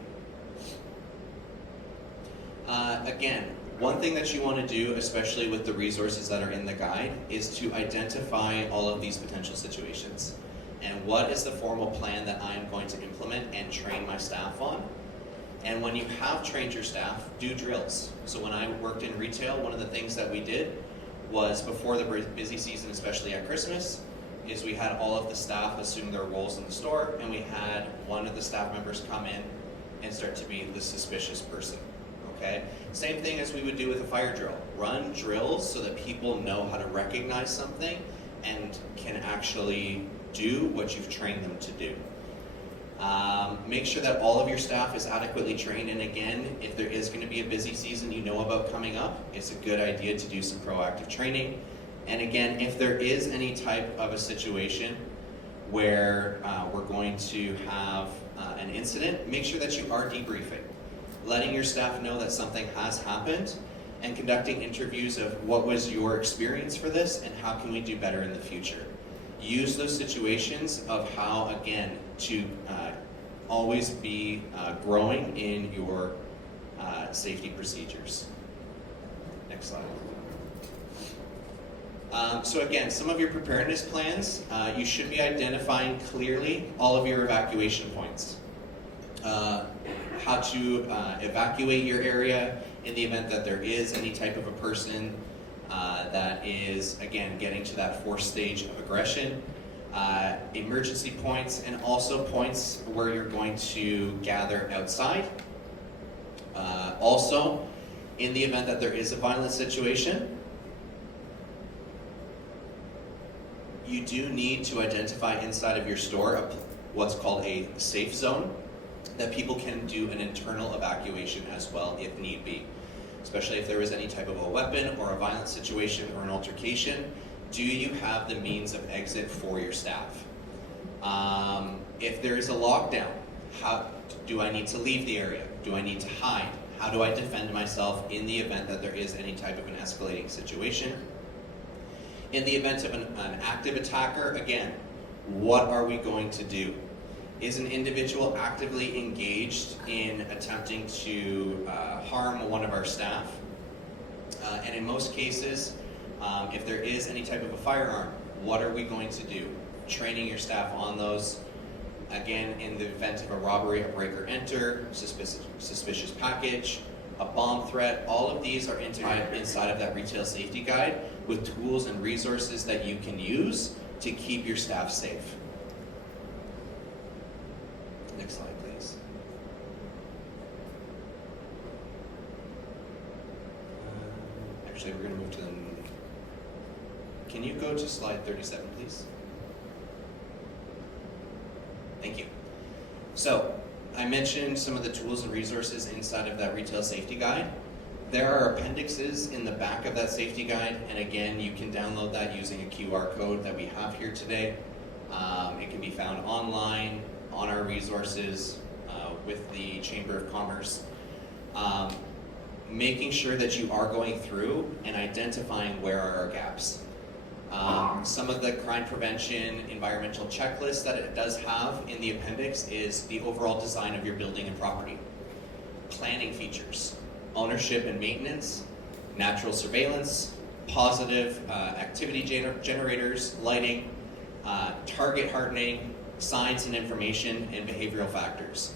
Again, one thing that you want to do, especially with the resources that are in the guide, is to identify all of these potential situations. And what is the formal plan that I'm going to implement and train my staff on? And when you have trained your staff, do drills. So when I worked in retail, one of the things that we did was before the busy season, especially at Christmas, is we had all of the staff assume their roles in the store, and we had one of the staff members come in and start to be the suspicious person. Okay? Same thing as we would do with a fire drill. Run drills so that people know how to recognize something and can actually do what you've trained them to do. Make sure that all of your staff is adequately trained, and again, if there is going to be a busy season you know about coming up, it's a good idea to do some proactive training. And again, if there is any type of a situation where we're going to have an incident, make sure that you are debriefing, letting your staff know that something has happened, and conducting interviews of what was your experience for this and how can we do better in the future. Use those situations of how, again, to always be growing in your safety procedures. Next slide. So again, some of your preparedness plans, you should be identifying clearly all of your evacuation points. How to evacuate your area in the event that there is any type of a person that is, again, getting to that fourth stage of aggression. Emergency points, and also points where you're going to gather outside. Also, in the event that there is a violent situation, you do need to identify inside of your store what's called a safe zone. that people can do an internal evacuation as well if need be. Especially if there was any type of a weapon or a violent situation or an altercation, do you have the means of exit for your staff? If there is a lockdown, how do I need to leave the area? Do I need to hide? How do I defend myself in the event that there is any type of an escalating situation? In the event of an active attacker, again, what are we going to do? Is an individual actively engaged in attempting to harm one of our staff? And in most cases, if there is any type of a firearm, what are we going to do? Training your staff on those. Again, in the event of a robbery, a break or enter, suspicious package, a bomb threat, all of these are integrated inside of that retail safety guide with tools and resources that you can use to keep your staff safe. Next slide, please. Actually, we're going to move to the... Can you go to slide 37, please? Thank you. So, I mentioned some of the tools and resources inside of that retail safety guide. There are appendixes in the back of that safety guide, and again, you can download that using a QR code that we have here today. It can be found online, on our resources, with the Chamber of Commerce. Making sure that you are going through and identifying where are our gaps. Some of the crime prevention environmental checklists that it does have in the appendix is the overall design of your building and property, planning features, ownership and maintenance, natural surveillance, positive activity generators, lighting, target hardening, signs and information, and behavioral factors.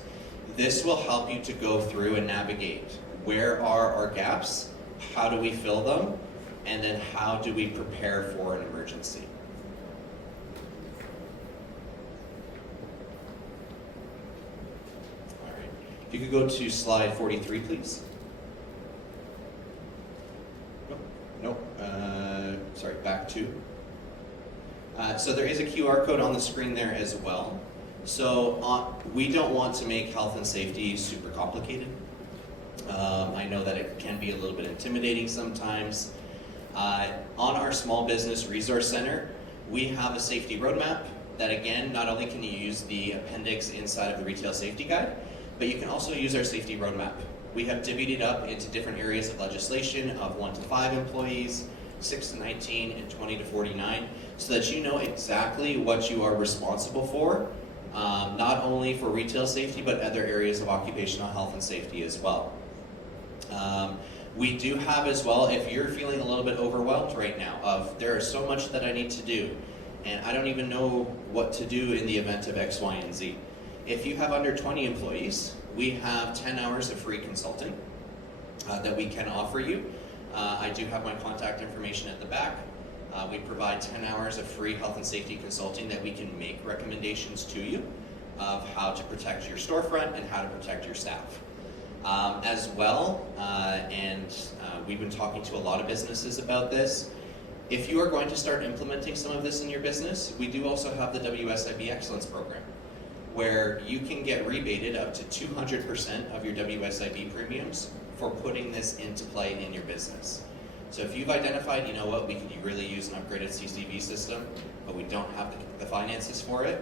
This will help you to go through and navigate where are our gaps, how do we fill them, and then how do we prepare for an emergency. All right. If you could go to slide 43, please. Nope. Sorry, back to. So there is a QR code on the screen there as well. So we don't want to make health and safety super complicated. I know that it can be a little bit intimidating sometimes. On our Small Business Resource Center, we have a safety roadmap that, again, not only can you use the appendix inside of the Retail Safety Guide, but you can also use our safety roadmap. We have divvied it up into different areas of legislation of 1 to 5 employees, 6 to 19, and 20 to 49, so that you know exactly what you are responsible for, not only for retail safety, but other areas of occupational health and safety as well. We do have as well, if you're feeling a little bit overwhelmed right now, of there is so much that I need to do, and I don't even know what to do in the event of X, Y, and Z. If you have under 20 employees, we have 10 hours of free consulting that we can offer you. I do have my contact information at the back. We provide 10 hours of free health and safety consulting that we can make recommendations to you of how to protect your storefront and how to protect your staff. As well, we've been talking to a lot of businesses about this. If you are going to start implementing some of this in your business, we do also have the WSIB Excellence Program, where you can get rebated up to 200% of your WSIB premiums for putting this into play in your business. So if you've identified, you know what, we could really use an upgraded CCTV system, but we don't have the finances for it,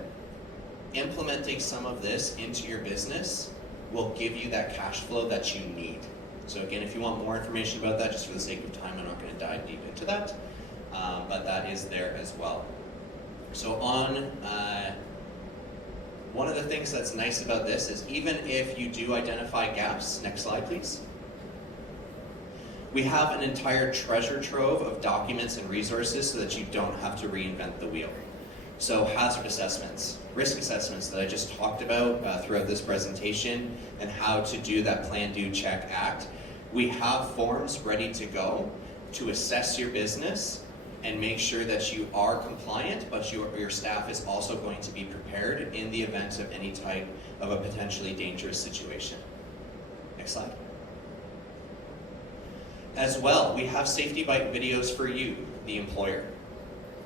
implementing some of this into your business will give you that cash flow that you need. So again, if you want more information about that, just for the sake of time, I'm not going to dive deep into that, but that is there as well. So one of the things that's nice about this is even if you do identify gaps, next slide please, we have an entire treasure trove of documents and resources so that you don't have to reinvent the wheel. So hazard assessments, risk assessments that I just talked about throughout this presentation, and how to do that plan, do, check, act. We have forms ready to go to assess your business and make sure that you are compliant, but your staff is also going to be prepared in the event of any type of a potentially dangerous situation. Next slide. As well, we have safety bite videos for you, the employer.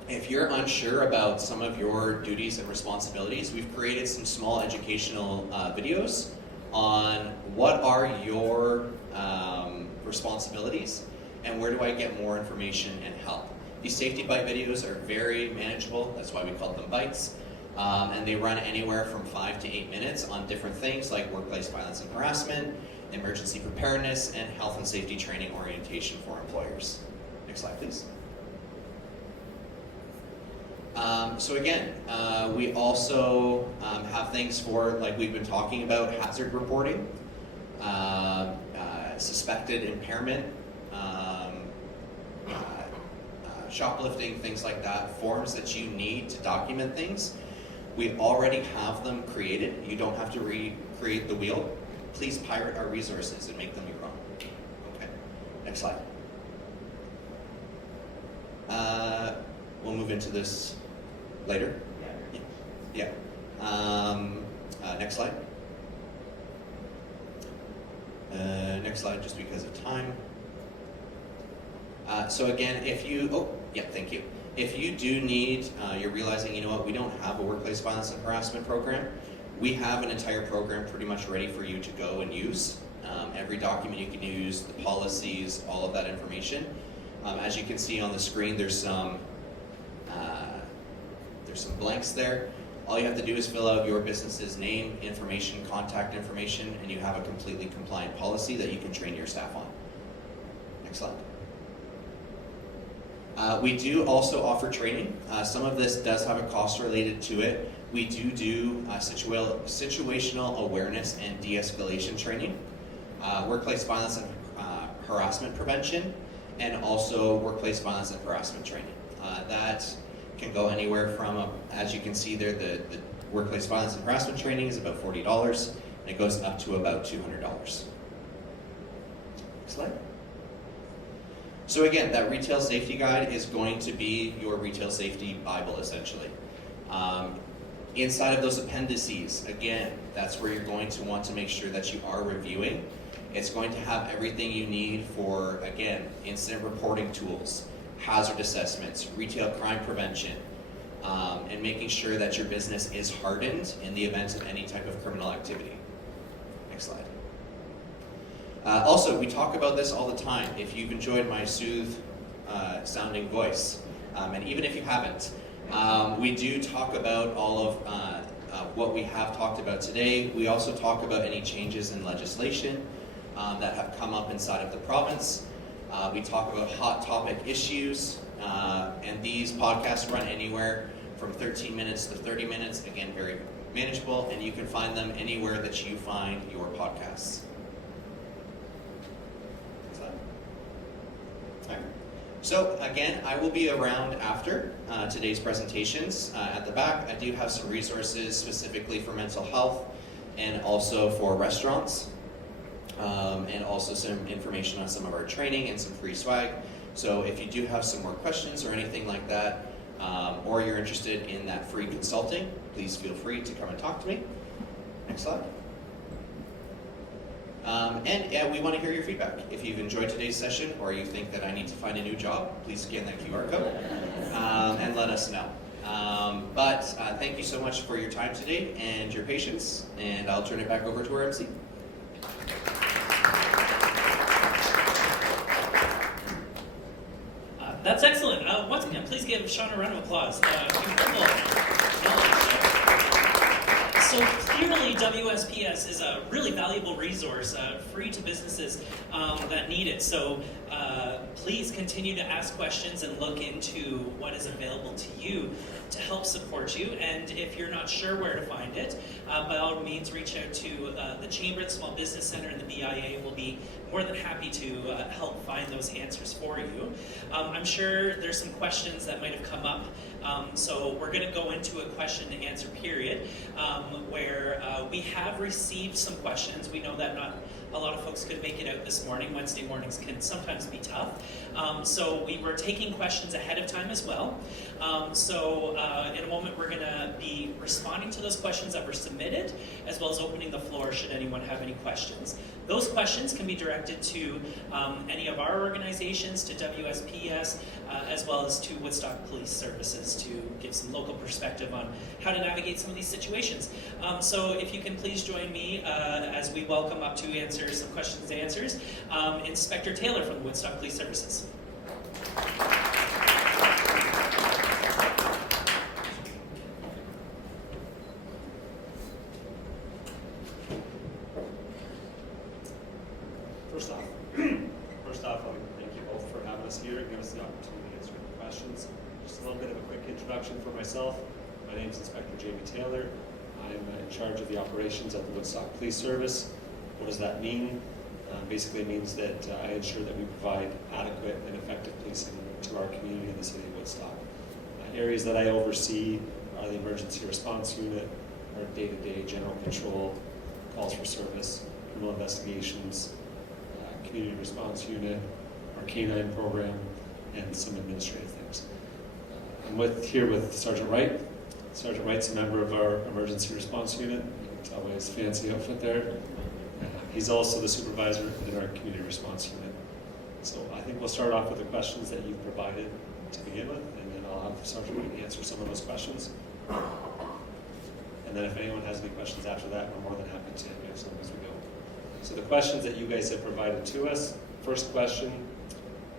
If you're unsure about some of your duties and responsibilities, we've created some small educational videos on what are your responsibilities and where do I get more information and help. These safety bite videos are very manageable, that's why we call them bites, and they run anywhere from 5 to 8 minutes on different things like workplace violence and harassment, emergency preparedness, and health and safety training orientation for employers. Next slide, please. So again, we also have things for, like we've been talking about, hazard reporting, suspected impairment, shoplifting, things like that, forms that you need to document things. We already have them created. You don't have to recreate the wheel. Please pirate our resources and make them your own. Okay, next slide. We'll move into this later. Yeah. Next slide. Next slide, just because of time. So again, thank you. If you do need, you're realizing, you know what, we don't have a workplace violence and harassment program, we have an entire program pretty much ready for you to go and use. Every document you can use, the policies, all of that information. As you can see on the screen, there's some blanks there. All you have to do is fill out your business's name, information, contact information, and you have a completely compliant policy that you can train your staff on. Next slide. We do also offer training. Some of this does have a cost related to it. We do situational awareness and de-escalation training, workplace violence and harassment prevention, and also workplace violence and harassment training. That can go anywhere from, as you can see there, the workplace violence and harassment training is about $40, and it goes up to about $200. Next slide. So again, that retail safety guide is going to be your retail safety Bible, essentially. Inside of those appendices, again, that's where you're going to want to make sure that you are reviewing. It's going to have everything you need for, again, incident reporting tools, hazard assessments, retail crime prevention, and making sure that your business is hardened in the event of any type of criminal activity. Next slide. Also, we talk about this all the time. If you've enjoyed my sounding voice, and even if you haven't, we do talk about all of what we have talked about today. We also talk about any changes in legislation that have come up inside of the province. We talk about hot topic issues, and these podcasts run anywhere from 13 minutes to 30 minutes. Again, very manageable, and you can find them anywhere that you find your podcasts. So again, I will be around after today's presentations. At the back, I do have some resources specifically for mental health and also for restaurants, and also some information on some of our training and some free swag. So if you do have some more questions or anything like that, or you're interested in that free consulting, please feel free to come and talk to me. Next slide. And we want to hear your feedback. If you've enjoyed today's session or you think that I need to find a new job, please scan that QR code and let us know. But thank you so much for your time today and your patience, and I'll turn it back over to our MC. That's excellent. Once again, please give Sean a round of applause. Incredible knowledge. So clearly, WSPS is a really valuable resource, free to businesses that need it. So please continue to ask questions and look into what is available to you to help support you. And if you're not sure where to find it, by all means, reach out to the Chamber, the Small Business Center, and the BIA. Will be more than happy to help find those answers for you. I'm sure there's some questions that might have come up. So we're going to go into a question and answer period where we have received some questions. We know that not a lot of folks could make it out this morning. Wednesday mornings can sometimes be tough. So we were taking questions ahead of time as well. In a moment we're going to be responding to those questions that were submitted, as well as opening the floor should anyone have any questions. Those questions can be directed to any of our organizations, to WSPS, as well as to Woodstock Police Services to give some local perspective on how to navigate some of these situations. So if you can please join me as we welcome up to answer some questions and answers, Inspector Taylor from the Woodstock Police Services. First off, I would thank you both for having us here and giving us the opportunity to answer any questions. Just a little bit of a quick introduction for myself. My name is Inspector Jamie Taylor. I'm in charge of the operations at the Woodstock Police Service. What does that mean? Basically, it means that I ensure that we provide adequate and effective policing to our community in the city of Woodstock. Areas that I oversee are the emergency response unit, our day-to-day general patrol, calls for service, criminal investigations, community response unit, our K-9 program, and some administrative things. I'm here with Sergeant Wright. Sergeant Wright's a member of our emergency response unit. You can tell by his fancy outfit there. He's also the supervisor in our community response unit. So I think we'll start off with the questions that you've provided to begin with, and then I'll have Sergeant Wright answer some of those questions. And then if anyone has any questions after that, we're more than happy to answer them as we go. So the questions that you guys have provided to us, first question,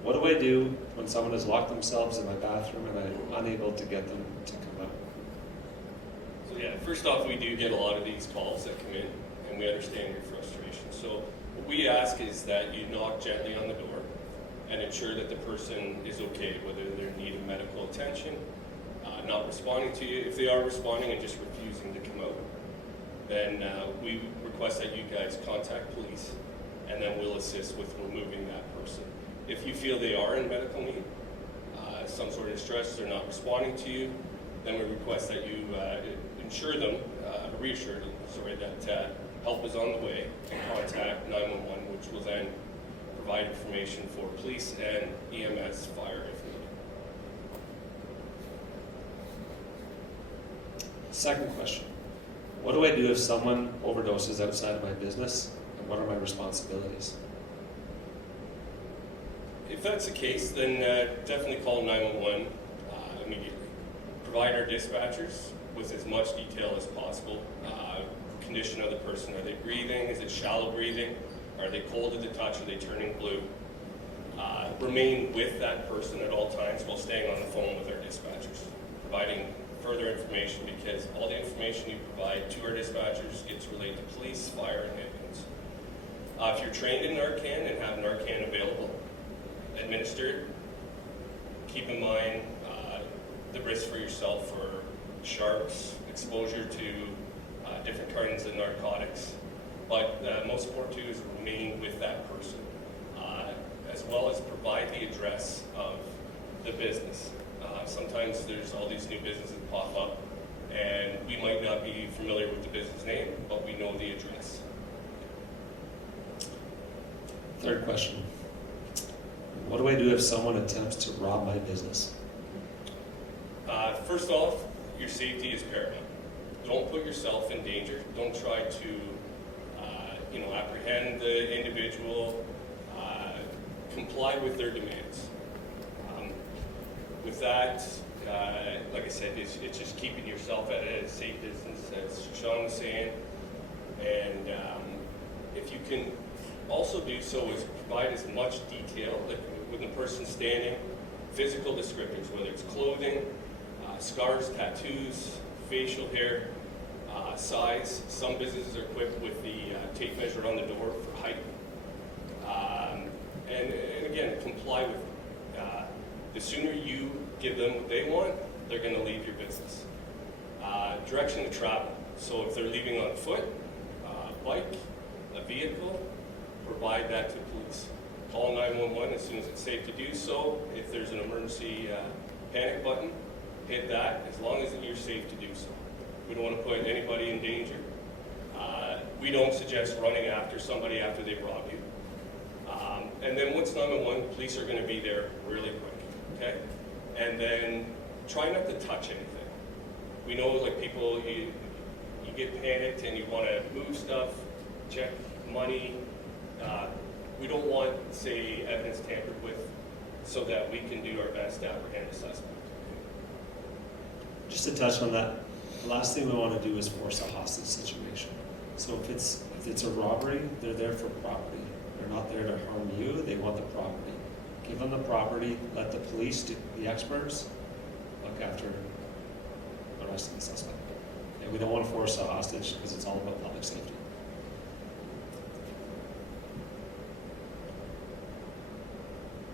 what do I do when someone has locked themselves in my bathroom and I'm unable to get them to come out? So yeah, first off, we do get a lot of these calls that come in, and we understand your frustration. So what we ask is that you knock gently on the door and ensure that the person is okay, whether they're in need of medical attention, not responding to you. If they are responding and just refusing to come out, then we request that you guys contact police, and then we'll assist with removing that person. If you feel they are in medical need, some sort of distress, they're not responding to you, then we request that you reassure them, that help is on the way, and contact 911, which will then provide information for police and EMS, fire if needed. Second question, what do I do if someone overdoses outside of my business, and what are my responsibilities? If that's the case, then definitely call 911 immediately. Provide our dispatchers with as much detail as possible. Condition of the person, are they breathing? Is it shallow breathing? Are they cold to the touch? Are they turning blue? Remain with that person at all times while staying on the phone with our dispatchers, providing further information, because all the information you provide to our dispatchers gets relayed to police, fire, and ambulance. If you're trained in Narcan and have Narcan available, administer it. Keep in mind the risk for yourself for sharps, exposure to different kinds of narcotics. But most important too is remain with that person, as well as provide the address of the business. Sometimes there's all these new businesses that pop up, and we might not be familiar with the business name, but we know the address. Third question, what do I do if someone attempts to rob my business? First off, your safety is paramount. Don't put yourself in danger. Don't try to, apprehend the individual. Comply with their demands. With that, like I said, it's just keeping yourself at a safe distance, as Sean was saying. And if you can also do so, is provide as much detail, like when the person's standing, physical descriptors, whether it's clothing, scars, tattoos, facial hair, size. Some businesses are equipped with the tape measure on the door for height. And again, comply with them. The sooner you give them what they want, they're going to leave your business. Direction to travel. So if they're leaving on foot, bike, a vehicle, provide that to police. Call 911 as soon as it's safe to do so. If there's an emergency panic button, hit that as long as you're safe to do so. We don't want to put anybody in danger. We don't suggest running after somebody after they've robbed you. And then once 911, police are going to be there really quick, okay? And then try not to touch anything. We know, like, people, you get panicked and you want to move stuff, check money. We don't want, say, evidence tampered with, so that we can do our best to apprehend the suspect. Just to touch on that, the last thing we want to do is force a hostage situation. So if it's a robbery, they're there for property. They're not there to harm you, they want the property. Give them the property, let the police, the experts, look after arresting the suspect. And we don't want to force a hostage because it's all about public safety.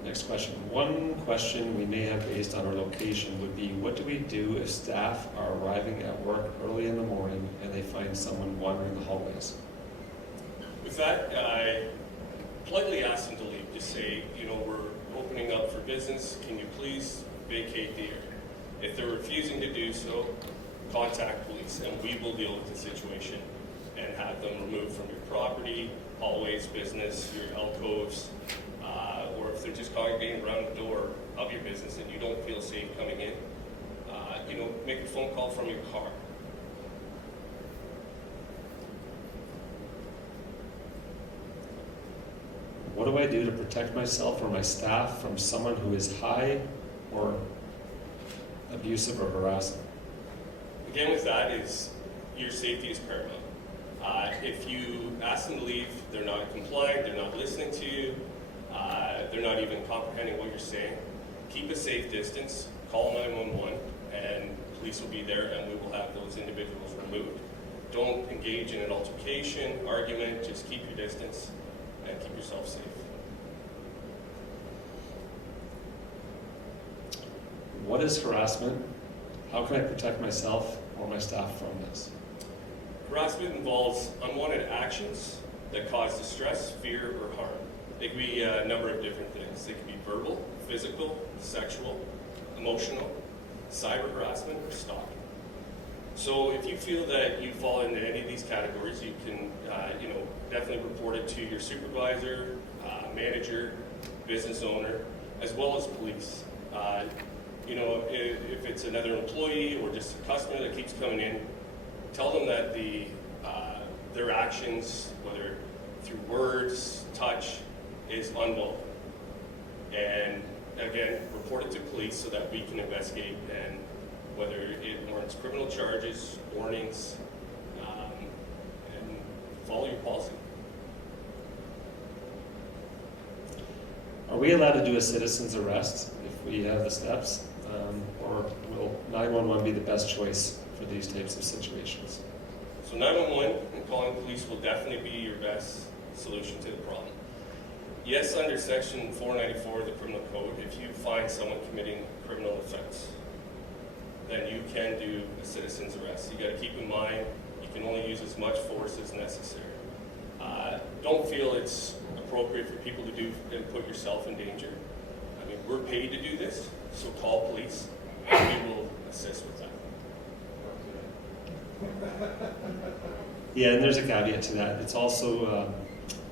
Next question. One question we may have based on our location would be, what do we do if staff are arriving at work early in the morning and they find someone wandering the hallways? With that, I politely ask them to leave. Just say, we're opening up for business. Can you please vacate the area? If they're refusing to do so, contact police and we will deal with the situation and have them removed from your property, hallways, business, your alcoves, or if they're just congregating around the door of your business and you don't feel safe coming in, make a phone call from your car. What do I do to protect myself or my staff from someone who is high or abusive or harassing? Again, with that is your safety is paramount. If you ask them to leave, they're not complying, they're not listening to you, they're not even comprehending what you're saying, keep a safe distance, call 911, and police will be there and we will have those individuals removed. Don't engage in an altercation, argument, just keep your distance and keep yourself safe. What is harassment? How can I protect myself or my staff from this? Harassment involves unwanted actions that cause distress, fear, or harm. They can be a number of different things. They can be verbal, physical, sexual, emotional, cyber harassment, or stalking. So if you feel that you fall into any of these categories, you can definitely report it to your supervisor, manager, business owner, as well as police. If it's another employee or just a customer that keeps coming in, tell them that their actions, whether through words, touch, is unwelcome. And again, report it to police so that we can investigate and whether it warrants criminal charges, warnings, and follow your policy. Are we allowed to do a citizen's arrest if we have the steps? Or will 911 be the best choice for these types of situations? So 911 and calling police will definitely be your best solution to the problem. Yes, under section 494 of the criminal code, if you find someone committing a criminal offense, then you can do a citizen's arrest. You got to keep in mind, you can only use as much force as necessary. Don't feel it's appropriate for people to do and put yourself in danger. I mean, we're paid to do this, so call police, and we will assist with that. Yeah, and there's a caveat to that. It's also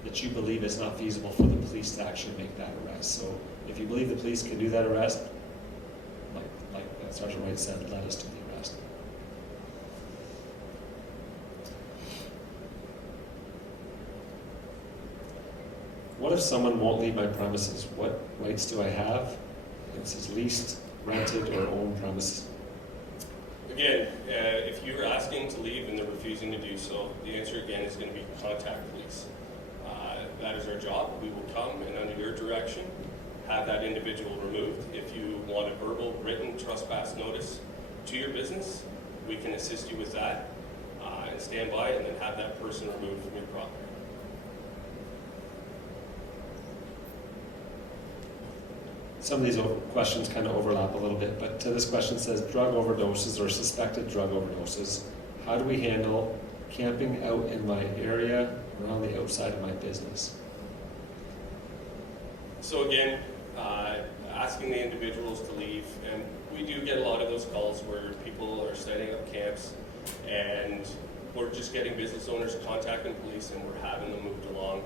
that you believe it's not feasible for the police to actually make that arrest. So if you believe the police can do that arrest, like Sergeant White said, let us do the arrest. What if someone won't leave my premises? What rights do I have? It says leased, rented, or owned premises. Again, if you're asking to leave and they're refusing to do so, the answer again is going to be contact police. That is our job. We will come and under your direction have that individual removed. If you want a verbal, written trespass notice to your business, we can assist you with that and stand by and then have that person removed from your property. Some of these questions kind of overlap a little bit, but this question says drug overdoses or suspected drug overdoses. How do we handle camping out in my area or on the outside of my business? So again, asking the individuals to leave, and we do get a lot of those calls where people are setting up camps and we're just getting business owners contacting police and we're having them moved along.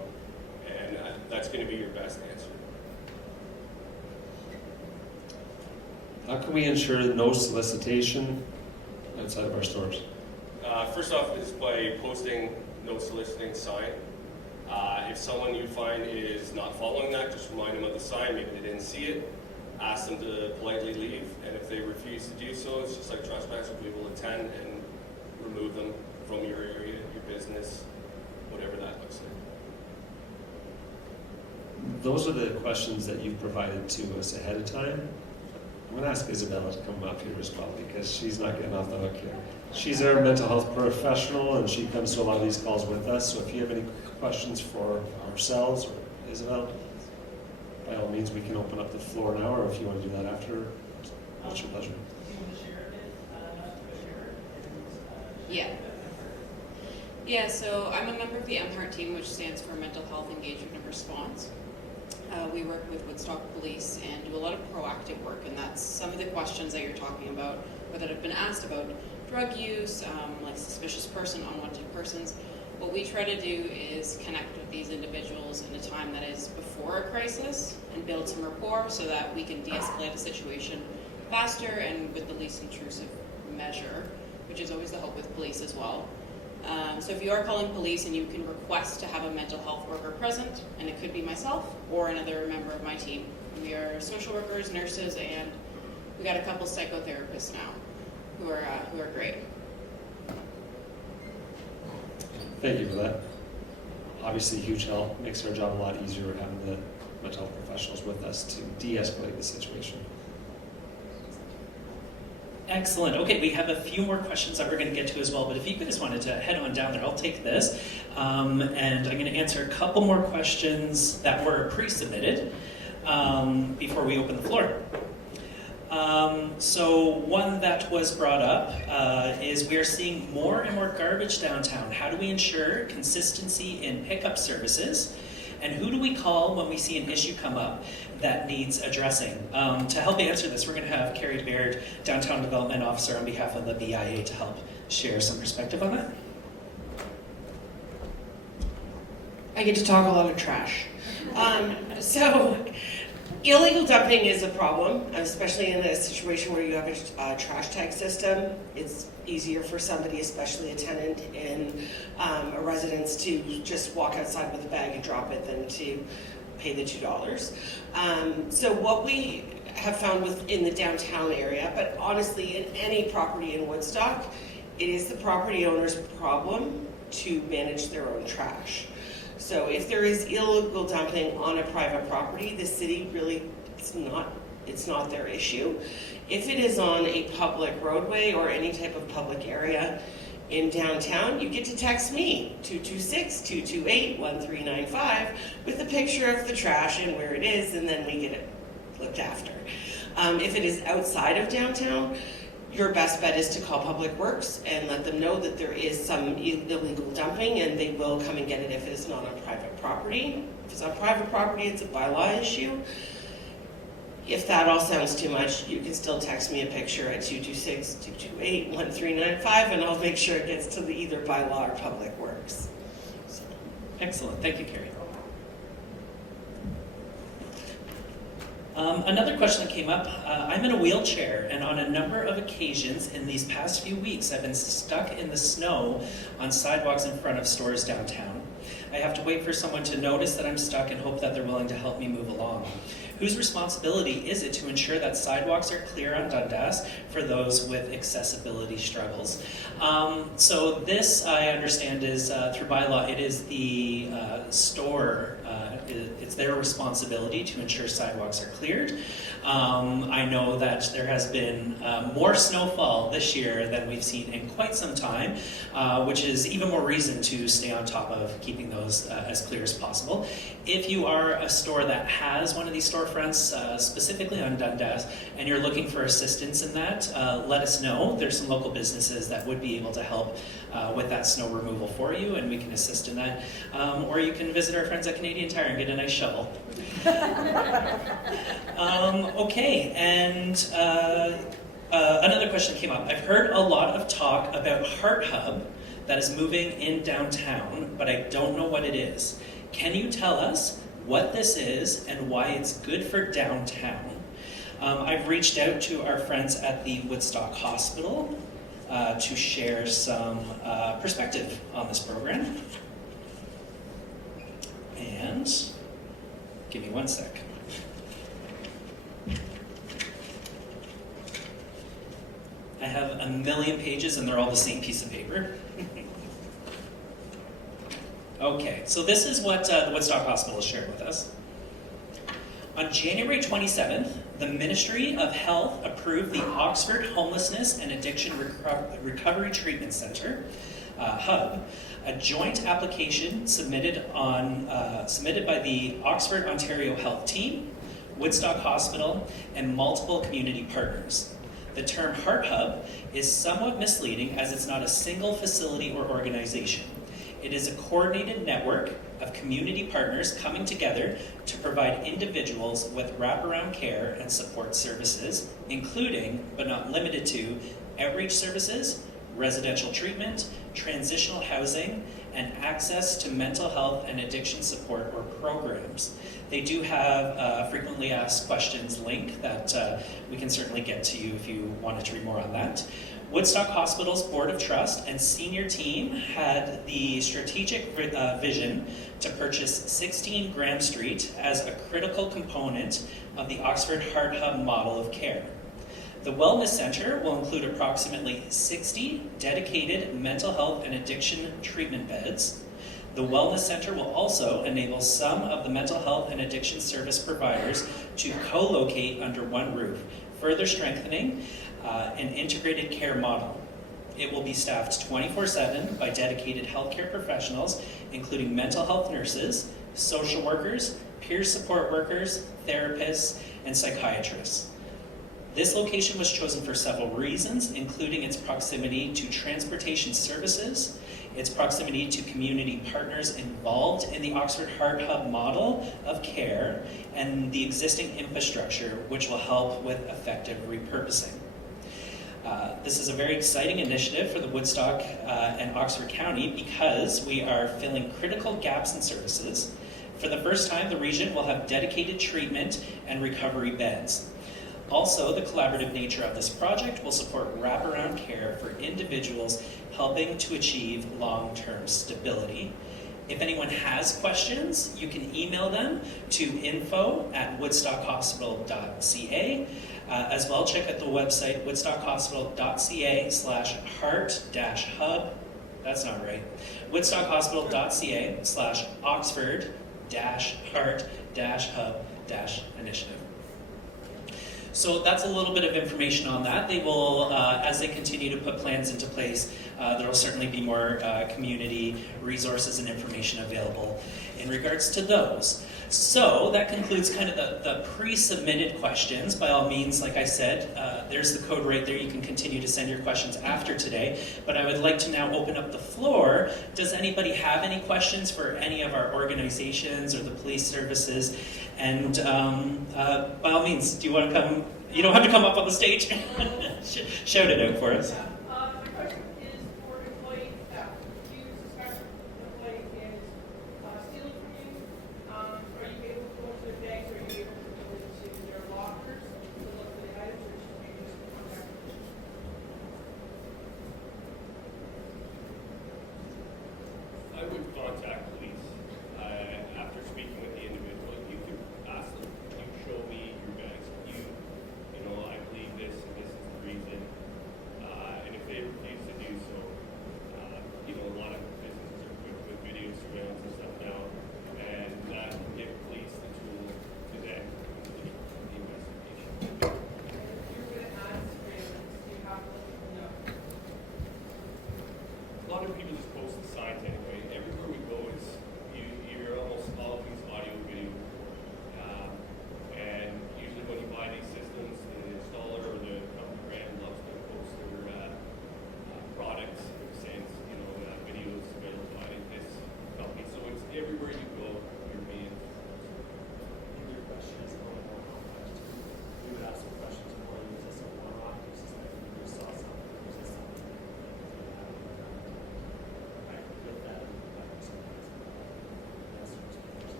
And that's going to be your best answer. How can we ensure no solicitation outside of our stores? First off is by posting no soliciting sign. If someone you find is not following that, just remind them of the sign. Maybe they didn't see it. Ask them to politely leave. And if they refuse to do so, it's just like trespassers. We will attend and remove them from your area, your business, whatever that looks like. Those are the questions that you've provided to us ahead of time. I'm going to ask Isabella to come up here as well because she's not getting off the hook here. She's our mental health professional and she comes to a lot of these calls with us. So if you have any questions for ourselves or Isabel, by all means we can open up the floor now, or if you want to do that after, what's your pleasure? Yeah, so I'm a member of the MHEART team, which stands for Mental Health Engagement and Response. We work with Woodstock Police and do a lot of proactive work, and that's some of the questions that you're talking about, or that have been asked about drug use, like suspicious person, unwanted persons. What we try to do is connect with these individuals in a time that is before a crisis and build some rapport so that we can de-escalate a situation faster and with the least intrusive measure, which is always the hope with police as well. So if you are calling police and you can request to have a mental health worker present, and it could be myself or another member of my team. We are social workers, nurses, and we got a couple psychotherapists now who are great. Thank you for that. Obviously huge help, makes our job a lot easier having the mental health professionals with us to de-escalate the situation. Excellent. Okay, we have a few more questions that we're going to get to as well, but if you guys wanted to head on down there, I'll take this. And I'm going to answer a couple more questions that were pre-submitted before we open the floor. So one that was brought up is we are seeing more and more garbage downtown. How do we ensure consistency in pickup services? And who do we call when we see an issue come up that needs addressing? To help answer this, we're going to have Carrie Baird, Downtown Development Officer on behalf of the BIA, to help share some perspective on that. I get to talk a lot of trash. So illegal dumping is a problem, especially in a situation where you have a trash tag system. It's easier for somebody, especially a tenant in a residence, to just walk outside with a bag and drop it than to pay the $2. So what we have found within the downtown area, but honestly in any property in Woodstock, it is the property owner's problem to manage their own trash. So if there is illegal dumping on a private property, the city really, it's not their issue. If it is on a public roadway or any type of public area in downtown, you get to text me, 226-228-1395, with a picture of the trash and where it is, and then we get it looked after. If it is outside of downtown, your best bet is to call Public Works and let them know that there is some illegal dumping, and they will come and get it if it is not on private property. If it's on private property, it's a bylaw issue. If that all sounds too much, you can still text me a picture at 226-228-1395, and I'll make sure it gets to the either bylaw or Public Works. So. Excellent. Thank you, Carrie. Another question that came up, I'm in a wheelchair, and on a number of occasions in these past few weeks, I've been stuck in the snow on sidewalks in front of stores downtown. I have to wait for someone to notice that I'm stuck and hope that they're willing to help me move along. Whose responsibility is it to ensure that sidewalks are clear on Dundas for those with accessibility struggles? So this, I understand, is through bylaw, it is the store, it's their responsibility to ensure sidewalks are cleared. I know that there has been more snowfall this year than we've seen in quite some time, which is even more reason to stay on top of keeping those as clear as possible. If you are a store that has one of these storefronts, specifically on Dundas, and you're looking for assistance in that, let us know. There's some local businesses that would be able to help with that snow removal for you, and we can assist in that. Or you can visit our friends at Canadian Tire and get a nice shovel. Okay, and another question came up. I've heard a lot of talk about Heart Hub that is moving in downtown, but I don't know what it is. Can you tell us what this is and why it's good for downtown? I've reached out to our friends at the Woodstock Hospital to share some perspective on this program. And give me one sec. I have a million pages and they're all the same piece of paper. Okay, so this is what the Woodstock Hospital shared with us. On January 27th, the Ministry of Health approved the Oxford Homelessness and Addiction Recovery Treatment Center, HUB, a joint application submitted by the Oxford Ontario Health Team, Woodstock Hospital, and multiple community partners. The term Heart Hub is somewhat misleading as it's not a single facility or organization. It is a coordinated network of community partners coming together to provide individuals with wraparound care and support services, including, but not limited to, outreach services, residential treatment, transitional housing, and access to mental health and addiction support or programs. They do have a frequently asked questions link that we can certainly get to you if you wanted to read more on that. Woodstock Hospital's Board of Trust and senior team had the strategic vision to purchase 16 Graham Street as a critical component of the Oxford Heart Hub model of care. The Wellness Center will include approximately 60 dedicated mental health and addiction treatment beds. The Wellness Center will also enable some of the mental health and addiction service providers to co-locate under one roof, further strengthening an integrated care model. It will be staffed 24/7 by dedicated healthcare professionals, including mental health nurses, social workers, peer support workers, therapists, and psychiatrists. This location was chosen for several reasons, including its proximity to transportation services, its proximity to community partners involved in the Oxford Heart Hub model of care, and the existing infrastructure, which will help with effective repurposing. This is a very exciting initiative for the Woodstock and Oxford County because we are filling critical gaps in services. For the first time, the region will have dedicated treatment and recovery beds. Also, the collaborative nature of this project will support wraparound care for individuals helping to achieve long-term stability. If anyone has questions, you can email them to info@woodstockhospital.ca. As well, check out the website woodstockhospital.ca/heart-hub. That's not right. woodstockhospital.ca/oxford-heart-hub-initiative. So that's a little bit of information on that. They will, as they continue to put plans into place, there will certainly be more community resources and information available in regards to those. So that concludes kind of the pre-submitted questions. By all means, like I said, there's the code right there. You can continue to send your questions after today. But I would like to now open up the floor. Does anybody have any questions for any of our organizations or the police services? And by all means, do you want to come? You don't have to come up on the stage. Shout it out for us. My question is for employee staff. Do you suspect an employee is stealing from you? Are you able to go into their bags? Are you able to go into their lockers to look for the items, or should you use contact? I would contact police after speaking with the individual. You could ask them, can you show me your bags? You know, I believe this and this is the reason. And if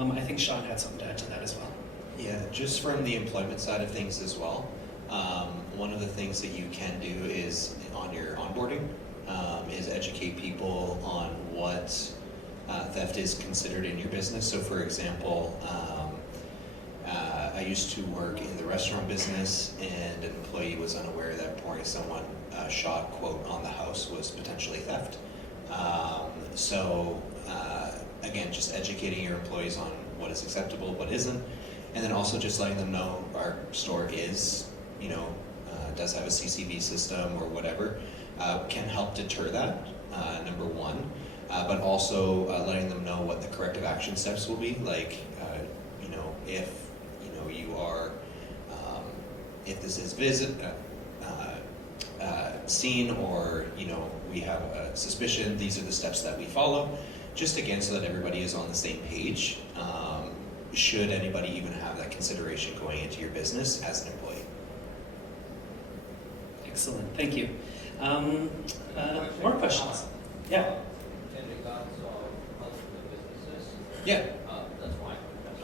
I think Sean had something to add to that as well. Yeah, just from the employment side of things as well. One of the things that you can do is on your onboarding is educate people on what theft is considered in your business. So, for example, I used to work in the restaurant business, and an employee was unaware that pouring someone a shot, quote, on the house was potentially theft. Again, just educating your employees on what is acceptable, what isn't, and then also just letting them know our store is, does have a CCV system or whatever, can help deter that, number one. But also letting them know what the corrective action steps will be, like, if you are, if this is seen, or we have a suspicion, these are the steps that we follow. Just again, so that everybody is on the same page. Should anybody even have that consideration going into your business as an employee? Excellent, thank you. More questions? Yeah. In regards of helping the businesses, Yeah. that's why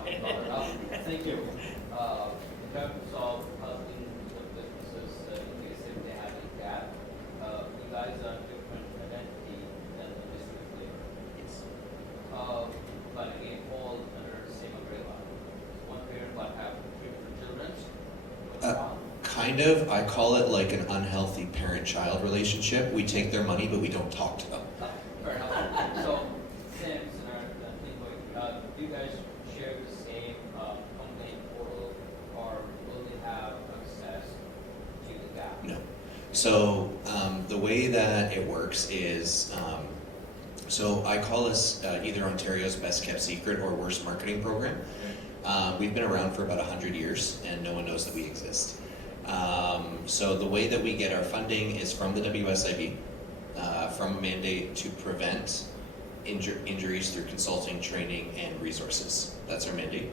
I brought it up. Thank you. In terms of helping the businesses, in case if they have a gap, you guys are different identity than the district labor. But again, all under the same umbrella. One parent might have three different children. Kind of. I call it like an unhealthy parent-child relationship. We take their money, but we don't talk to them. Fair enough. So, same scenario, do you guys share the same complaint portal, or will they have access to the gap? No. So the way that it works is, so I call us either Ontario's best kept secret or worst marketing program. We've been around for about 100 years, and no one knows that we exist. So the way that we get our funding is from the WSIB, from a mandate to prevent injuries through consulting, training, and resources. That's our mandate.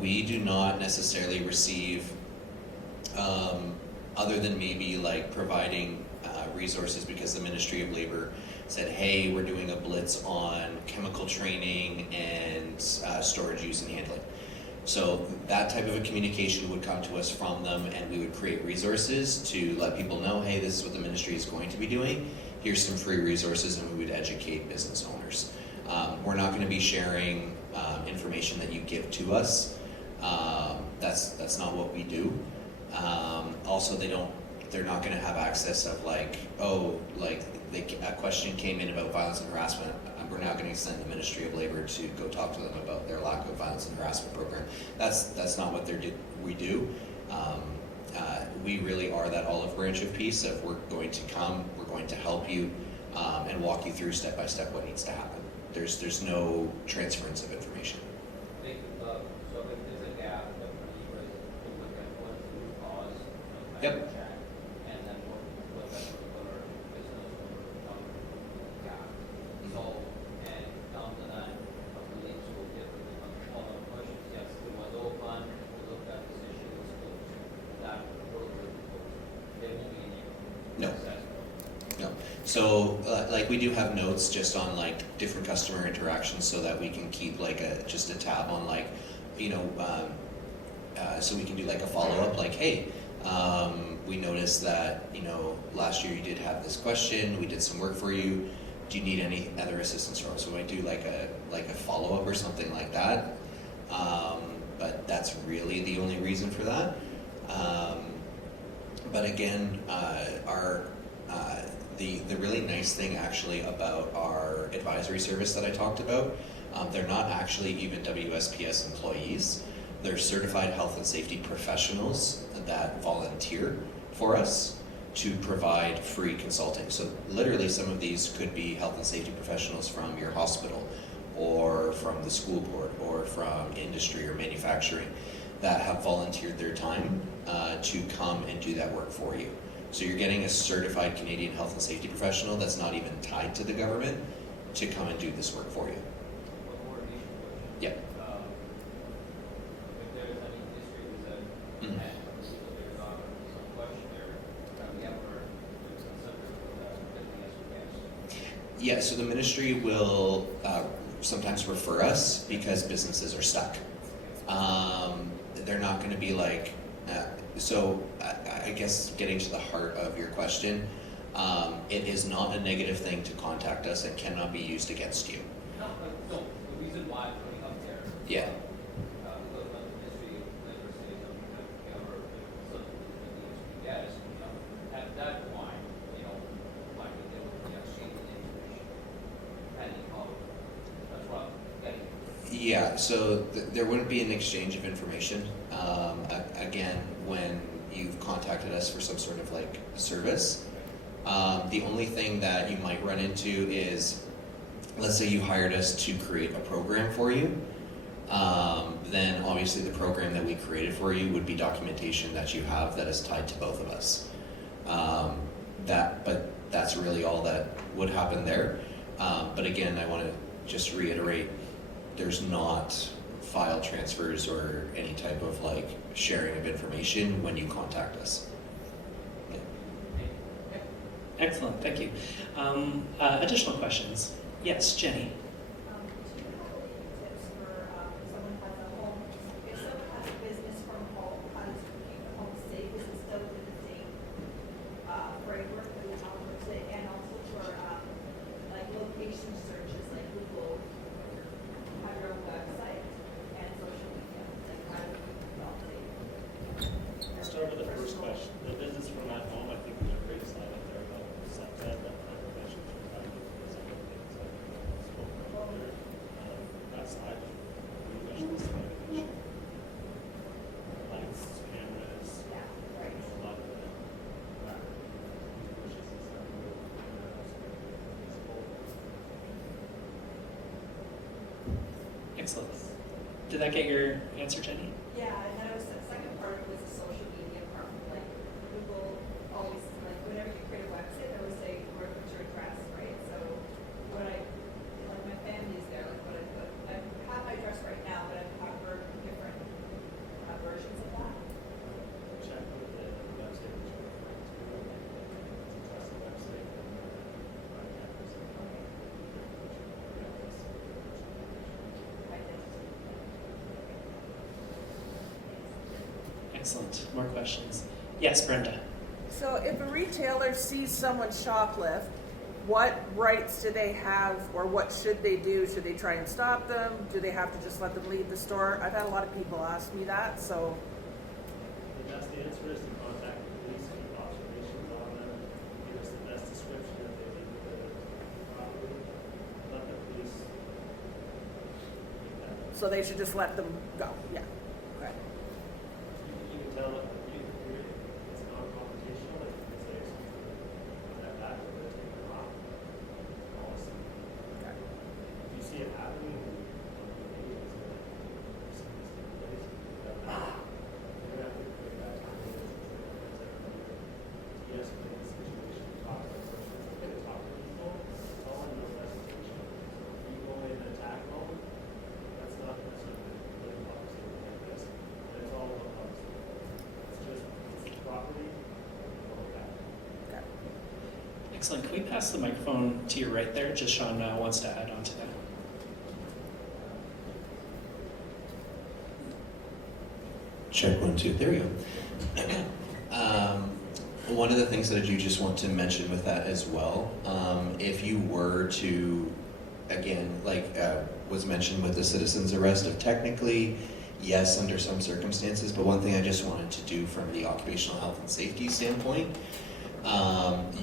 We do not necessarily receive, other than maybe like providing resources because the Ministry of Labor said, hey, we're doing a blitz on chemical training and storage, use, and handling. So that type of a communication would come to us from them, and we would create resources to let people know, hey, this is what the ministry is going to be doing. Here's some free resources, and we would educate business owners. We're not going to be sharing information that you give to us. That's not what we do. Also, they're not going to have access of like, a question came in about violence and harassment. We're now going to send the Ministry of Labor to go talk to them about their lack of violence and harassment program. That's not what we do. We really are that olive branch of peace of we're going to come, we're going to help you, and walk you through step by step what needs to happen. There's no transference of information. So if there's a gap, definitely you guys will look at what's the root cause, Yep. check, and then what that particular business or gap. So, and down the line, I believe will get all the questions. Yes, it was open, we looked at this issue, it was closed. That will be closed. There won't be any No. assessment. No. So, like we do have notes just on like different customer interactions, so that we can keep like just a tab on like, so we can do like a follow up, like, hey, we noticed that last year you did have this question. We did some work for you. Do you need any other assistance from us? So I do like a follow up or something like that. But that's really the only reason for that. But again, the really nice thing actually about our advisory service that I talked about, they're not actually even WSPS employees. They're certified health and safety professionals that volunteer for us to provide free consulting. So literally some of these could be health and safety professionals from your hospital or from the school board or from industry or manufacturing that have volunteered their time to come and do that work for you. So you're getting a certified Canadian health and safety professional that's not even tied to the government to come and do this work for you. One more additional question. Yeah. If there is any history with that, Mhm. and there's some question there, we have our consider with the SPS. Yeah, so the ministry will sometimes refer us because businesses are stuck. They're not going to be like, so I guess getting to the heart of your question, it is not a negative thing to contact us and cannot be used against you. No, no, the reason why I'm putting up there. Yeah. Because when the Ministry of Labor says something that whatever, something that needs to be added, at that point, like they would be exchanging information. Depending on, that's what I'm getting. Yeah, so there wouldn't be an exchange of information. Again, when you've contacted us for some sort of like service, the only thing that you might run into is, let's say you hired us to create a program for you, then obviously the program that we created for you would be documentation that you have that is tied to both of us. But that's really all that would happen there. But again, I want to just reiterate, there's not file transfers or any type of like sharing of information when you contact us. Yeah. Excellent, thank you. Additional questions? Yes, Jenny. Do you have any tips for if someone has a home, if someone has a business from home, how to keep the home safe? Is it still within the same framework that we talked about today? And also for like location searches, like Google, have your own website and social media, like how do we keep it all safe? Let's start with the first question. The business from at home, I think there's a great slide up there about SEPTA, that prevention for private business. That slide, we wish this slide to show. Lights, cameras, Yeah, right. a lot of the wishes and stuff. Excellent. Did that get your answer, Jenny? Yeah, and then the second part was the social media part, like Google always, like whenever you create a website, they always say where to put your address, right? So when like my family's there, like what I have my address right now, but I've heard different versions of that. Check with the website that you're referring to. It's a trusted website. Excellent. More questions? Yes, Brenda. So if a retailer sees someone shoplift, what rights do they have, or what should they do? Should they try and stop them? Do they have to just let them leave the store? I've had a lot of people ask me that, so. The best answer is to contact the police, keep observations on them, give us the best description that they did with the property, let the police make that. So they should just let them go, yeah. Okay. You can tell them, it's non-confrontational, like you can say something like that, or they're taking them off. Policy. Okay. If you see it happening, maybe it's like, there's some place, you're gonna have to create that time. De-escalate the situation, talk to the person, it's okay to talk to people, it's all in the presentation. If you go in and attack them, that's not necessarily really public safety like this, but it's all about public safety. It's just, it's property, all of that. Okay. Excellent. Can we pass the microphone to your right there? Just Sean wants to add on to that. Check 1, 2. There we go. One of the things that I do just want to mention with that as well, if you were to, again, like was mentioned with the citizen's arrest, of technically, yes, under some circumstances, but one thing I just wanted to do from the occupational health and safety standpoint,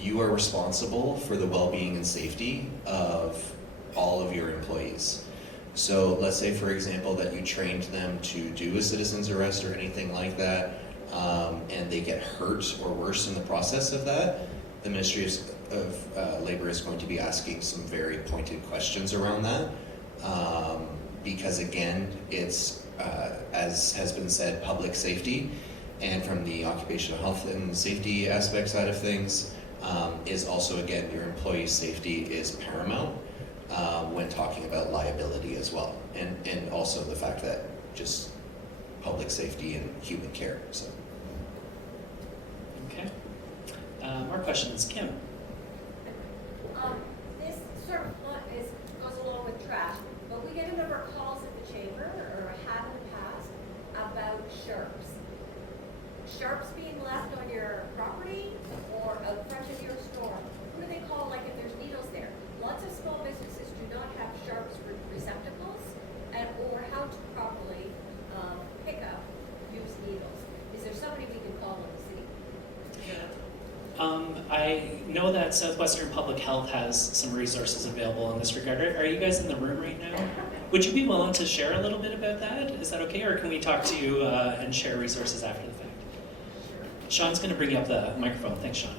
you are responsible for the well-being and safety of all of your employees. So let's say, for example, that you trained them to do a citizen's arrest or anything like that, and they get hurt or worse in the process of that, the Ministry of Labor is going to be asking some very pointed questions around that. Because again, it's, as has been said, public safety, and from the occupational health and safety aspect side of things, is also, again, your employee safety is paramount when talking about liability as well, and also the fact that just public safety and human care. So. Okay. More questions? Kim? This that Southwestern Public Health has some resources available in this regard. Are you guys in the room right now? Would you be willing to share a little bit about that? Is that okay, or can we talk to you and share resources after the fact? Sean's going to bring you up the microphone. Thanks, Sean.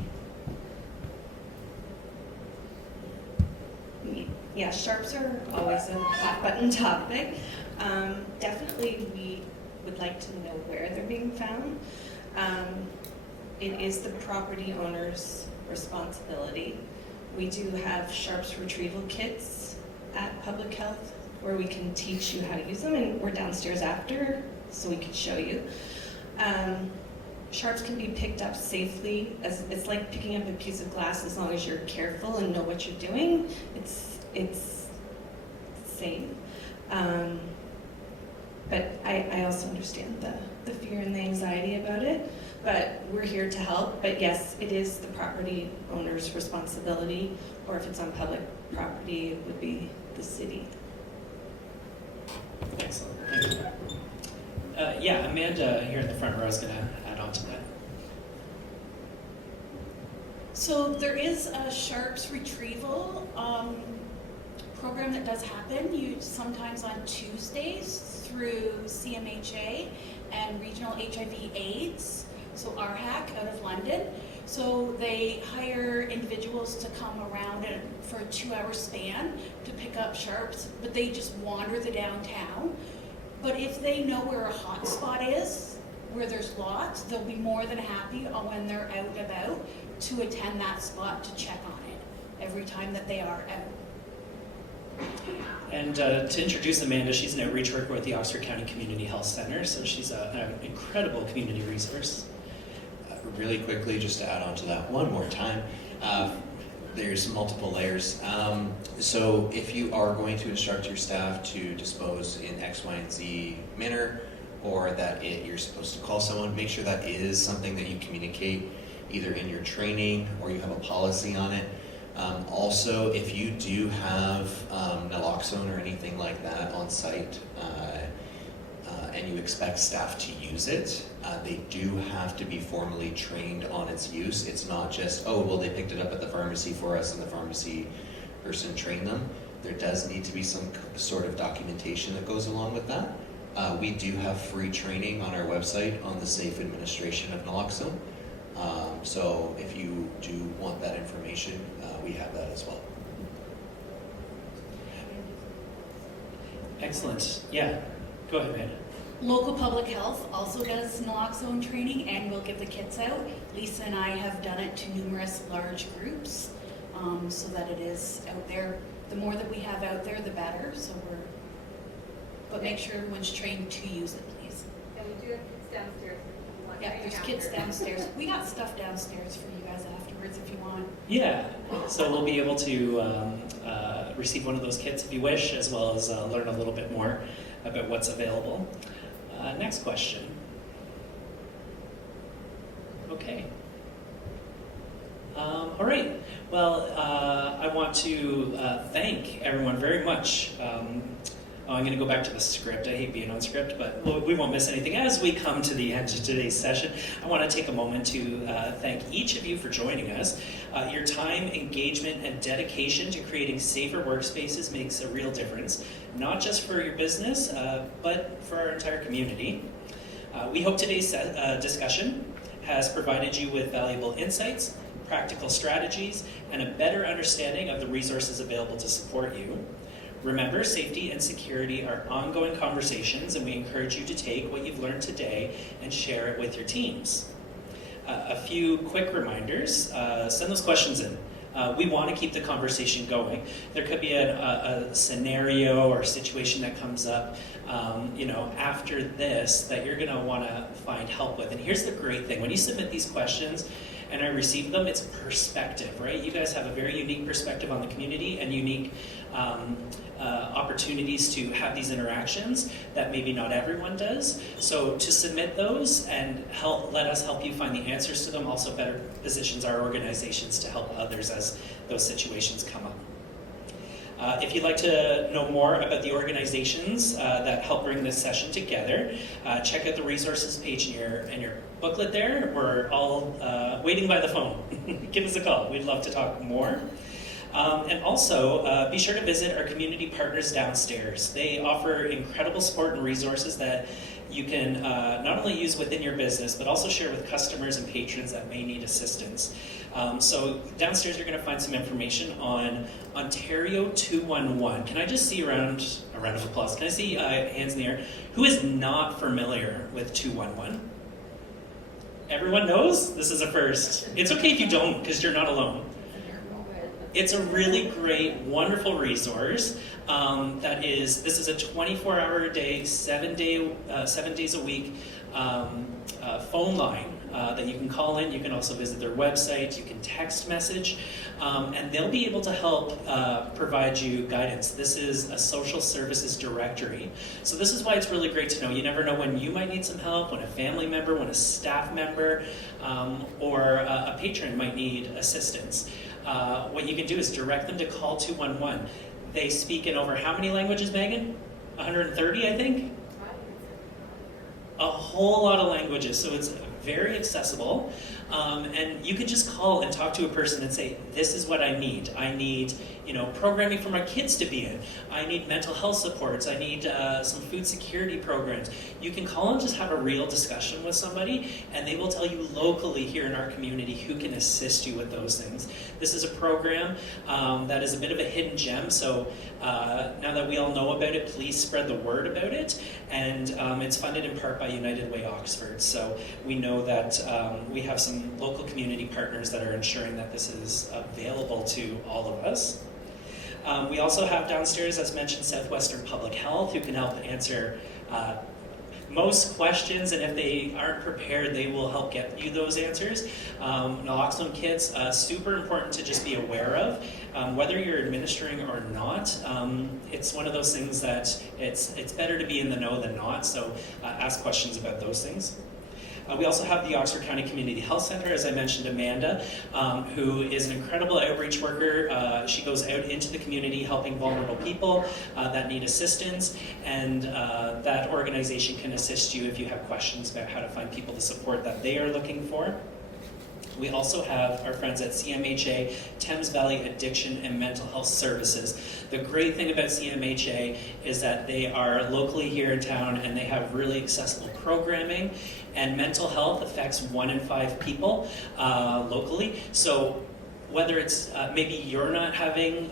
Yeah, sharps are always a hot button topic. Definitely we would like to know where they're being found. It is the property owner's responsibility. We do have sharps retrieval kits at Public Health where we can teach you how to use them, and we're downstairs after so we could show you. Sharps can be picked up safely. It's like picking up a piece of glass as long as you're careful and know what you're doing. It's safe. But I also understand the fear and the anxiety about it. But we're here to help. But yes, it is the property owner's responsibility, or if it's on public property, it would be the city. Excellent. Thank you. Yeah, Amanda here in the front row is going to add on to that. So there is a sharps retrieval program that does happen sometimes on Tuesdays through CMHA and Regional HIV/AIDS, so RHAC out of London. So they hire individuals to come around for a 2-hour span to pick up sharps, but they just wander the downtown. But if they know where a hot spot is, where there's lots, they'll be more than happy when they're out and about to attend that spot to check on it every time that they are out. And to introduce Amanda, she's an outreach worker with the Oxford County Community Health Center, so she's an incredible community resource. Really quickly, just to add on to that one more time, there's multiple layers. So if you are going to instruct your staff to dispose in X, Y, and Z manner, or that you're supposed to call someone, make sure that is something that you communicate either in your training or you have a policy on it. Also, if you do have naloxone or anything like that on site, and you expect staff to use it, they do have to be formally trained on its use. It's not just, oh, well, they picked it up at the pharmacy for us and the pharmacy person trained them. There does need to be some sort of documentation that goes along with that. We do have free training on our website on the safe administration of naloxone. So if you do want that information, we have that as well. Excellent. Yeah, go ahead, Amanda. Local Public Health also does naloxone training and will give the kits out. Lisa and I have done it to numerous large groups, so that it is out there. The more that we have out there, the better. But make sure everyone's trained to use it, please. And we do have kids downstairs. Yeah, there's kits downstairs. We got stuff downstairs for you guys afterwards if you want. Yeah, so we'll be able to receive one of those kits if you wish, as well as learn a little bit more about what's available. Next question. Okay. All right. Well, I want to thank everyone very much. I'm going to go back to the script. I hate being on script, but we won't miss anything. As we come to the end of today's session, I want to take a moment to thank each of you for joining us. Your time, engagement, and dedication to creating safer workspaces makes a real difference, not just for your business, but for our entire community. We hope today's discussion has provided you with valuable insights, practical strategies, and a better understanding of the resources available to support you. Remember, safety and security are ongoing conversations, and we encourage you to take what you've learned today and share it with your teams. A few quick reminders. Send those questions in. We want to keep the conversation going. There could be a scenario or situation that comes up after this that you're going to want to find help with. And here's the great thing. When you submit these questions and I receive them, it's perspective, right? You guys have a very unique perspective on the community and unique opportunities to have these interactions that maybe not everyone does. So to submit those and let us help you find the answers to them also better positions our organizations to help others as those situations come up. If you'd like to know more about the organizations that help bring this session together, check out the resources page in your booklet there. We're all waiting by the phone. Give us a call. We'd love to talk more. And also, be sure to visit our community partners downstairs. They offer incredible support and resources that you can not only use within your business, but also share with customers and patrons that may need assistance. So downstairs, you're going to find some information on Ontario 211. Can I just see a round of applause? Can I see hands in the air? Who is not familiar with 211? Everyone knows? This is a first. It's okay if you don't, because you're not alone. It's a really great, wonderful resource. This is a 24-hour-a-day, 7 days a week phone line that you can call in. You can also visit their website. You can text message, and they'll be able to help provide you guidance. This is a social services directory. So this is why it's really great to know. You never know when you might need some help, when a family member, when a staff member, or a patron might need assistance. What you can do is direct them to call 211. They speak in over how many languages, Megan? 130, I think? A whole lot of languages, so it's very accessible. And you can just call and talk to a person and say, this is what I need. I need, programming for my kids to be in. I need mental health supports. I need some food security programs. You can call and just have a real discussion with somebody, and they will tell you locally here in our community who can assist you with those things. This is a program that is a bit of a hidden gem, so now that we all know about it, please spread the word about it. And it's funded in part by United Way Oxford. So we know that we have some local community partners that are ensuring that this is available to all of us. We also have downstairs, as mentioned, Southwestern Public Health, who can help answer most questions, and if they aren't prepared, they will help get you those answers. Naloxone kits, super important to just be aware of. Whether you're administering or not, it's one of those things that it's better to be in the know than not, so ask questions about those things. We also have the Oxford County Community Health Center, as I mentioned, Amanda, who is an incredible outreach worker. She goes out into the community helping vulnerable people that need assistance, and that organization can assist you if you have questions about how to find people to support that they are looking for. We also have our friends at CMHA, Thames Valley Addiction and Mental Health Services. The great thing about CMHA is that they are locally here in town and they have really accessible programming, and mental health affects 1 in 5 people locally. So whether it's maybe you're not having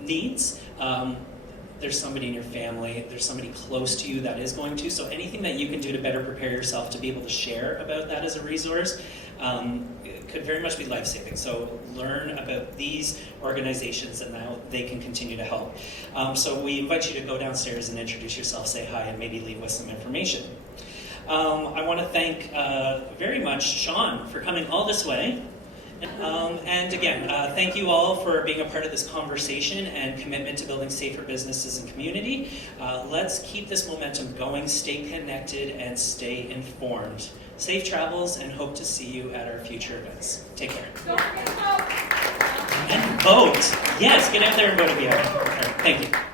needs, there's somebody in your family, there's somebody close to you that is going to. So anything that you can do to better prepare yourself to be able to share about that as a resource could very much be life-saving. So learn about these organizations and how they can continue to help. So we invite you to go downstairs and introduce yourself, say hi, and maybe leave with some information. I want to thank very much Sean for coming all this way. And again, thank you all for being a part of this conversation and commitment to building safer businesses and community. Let's keep this momentum going, stay connected, and stay informed. Safe travels, and hope to see you at our future events. Take care. Don't forget to vote. And vote. Yes, get out there and vote if you have. All right, thank you.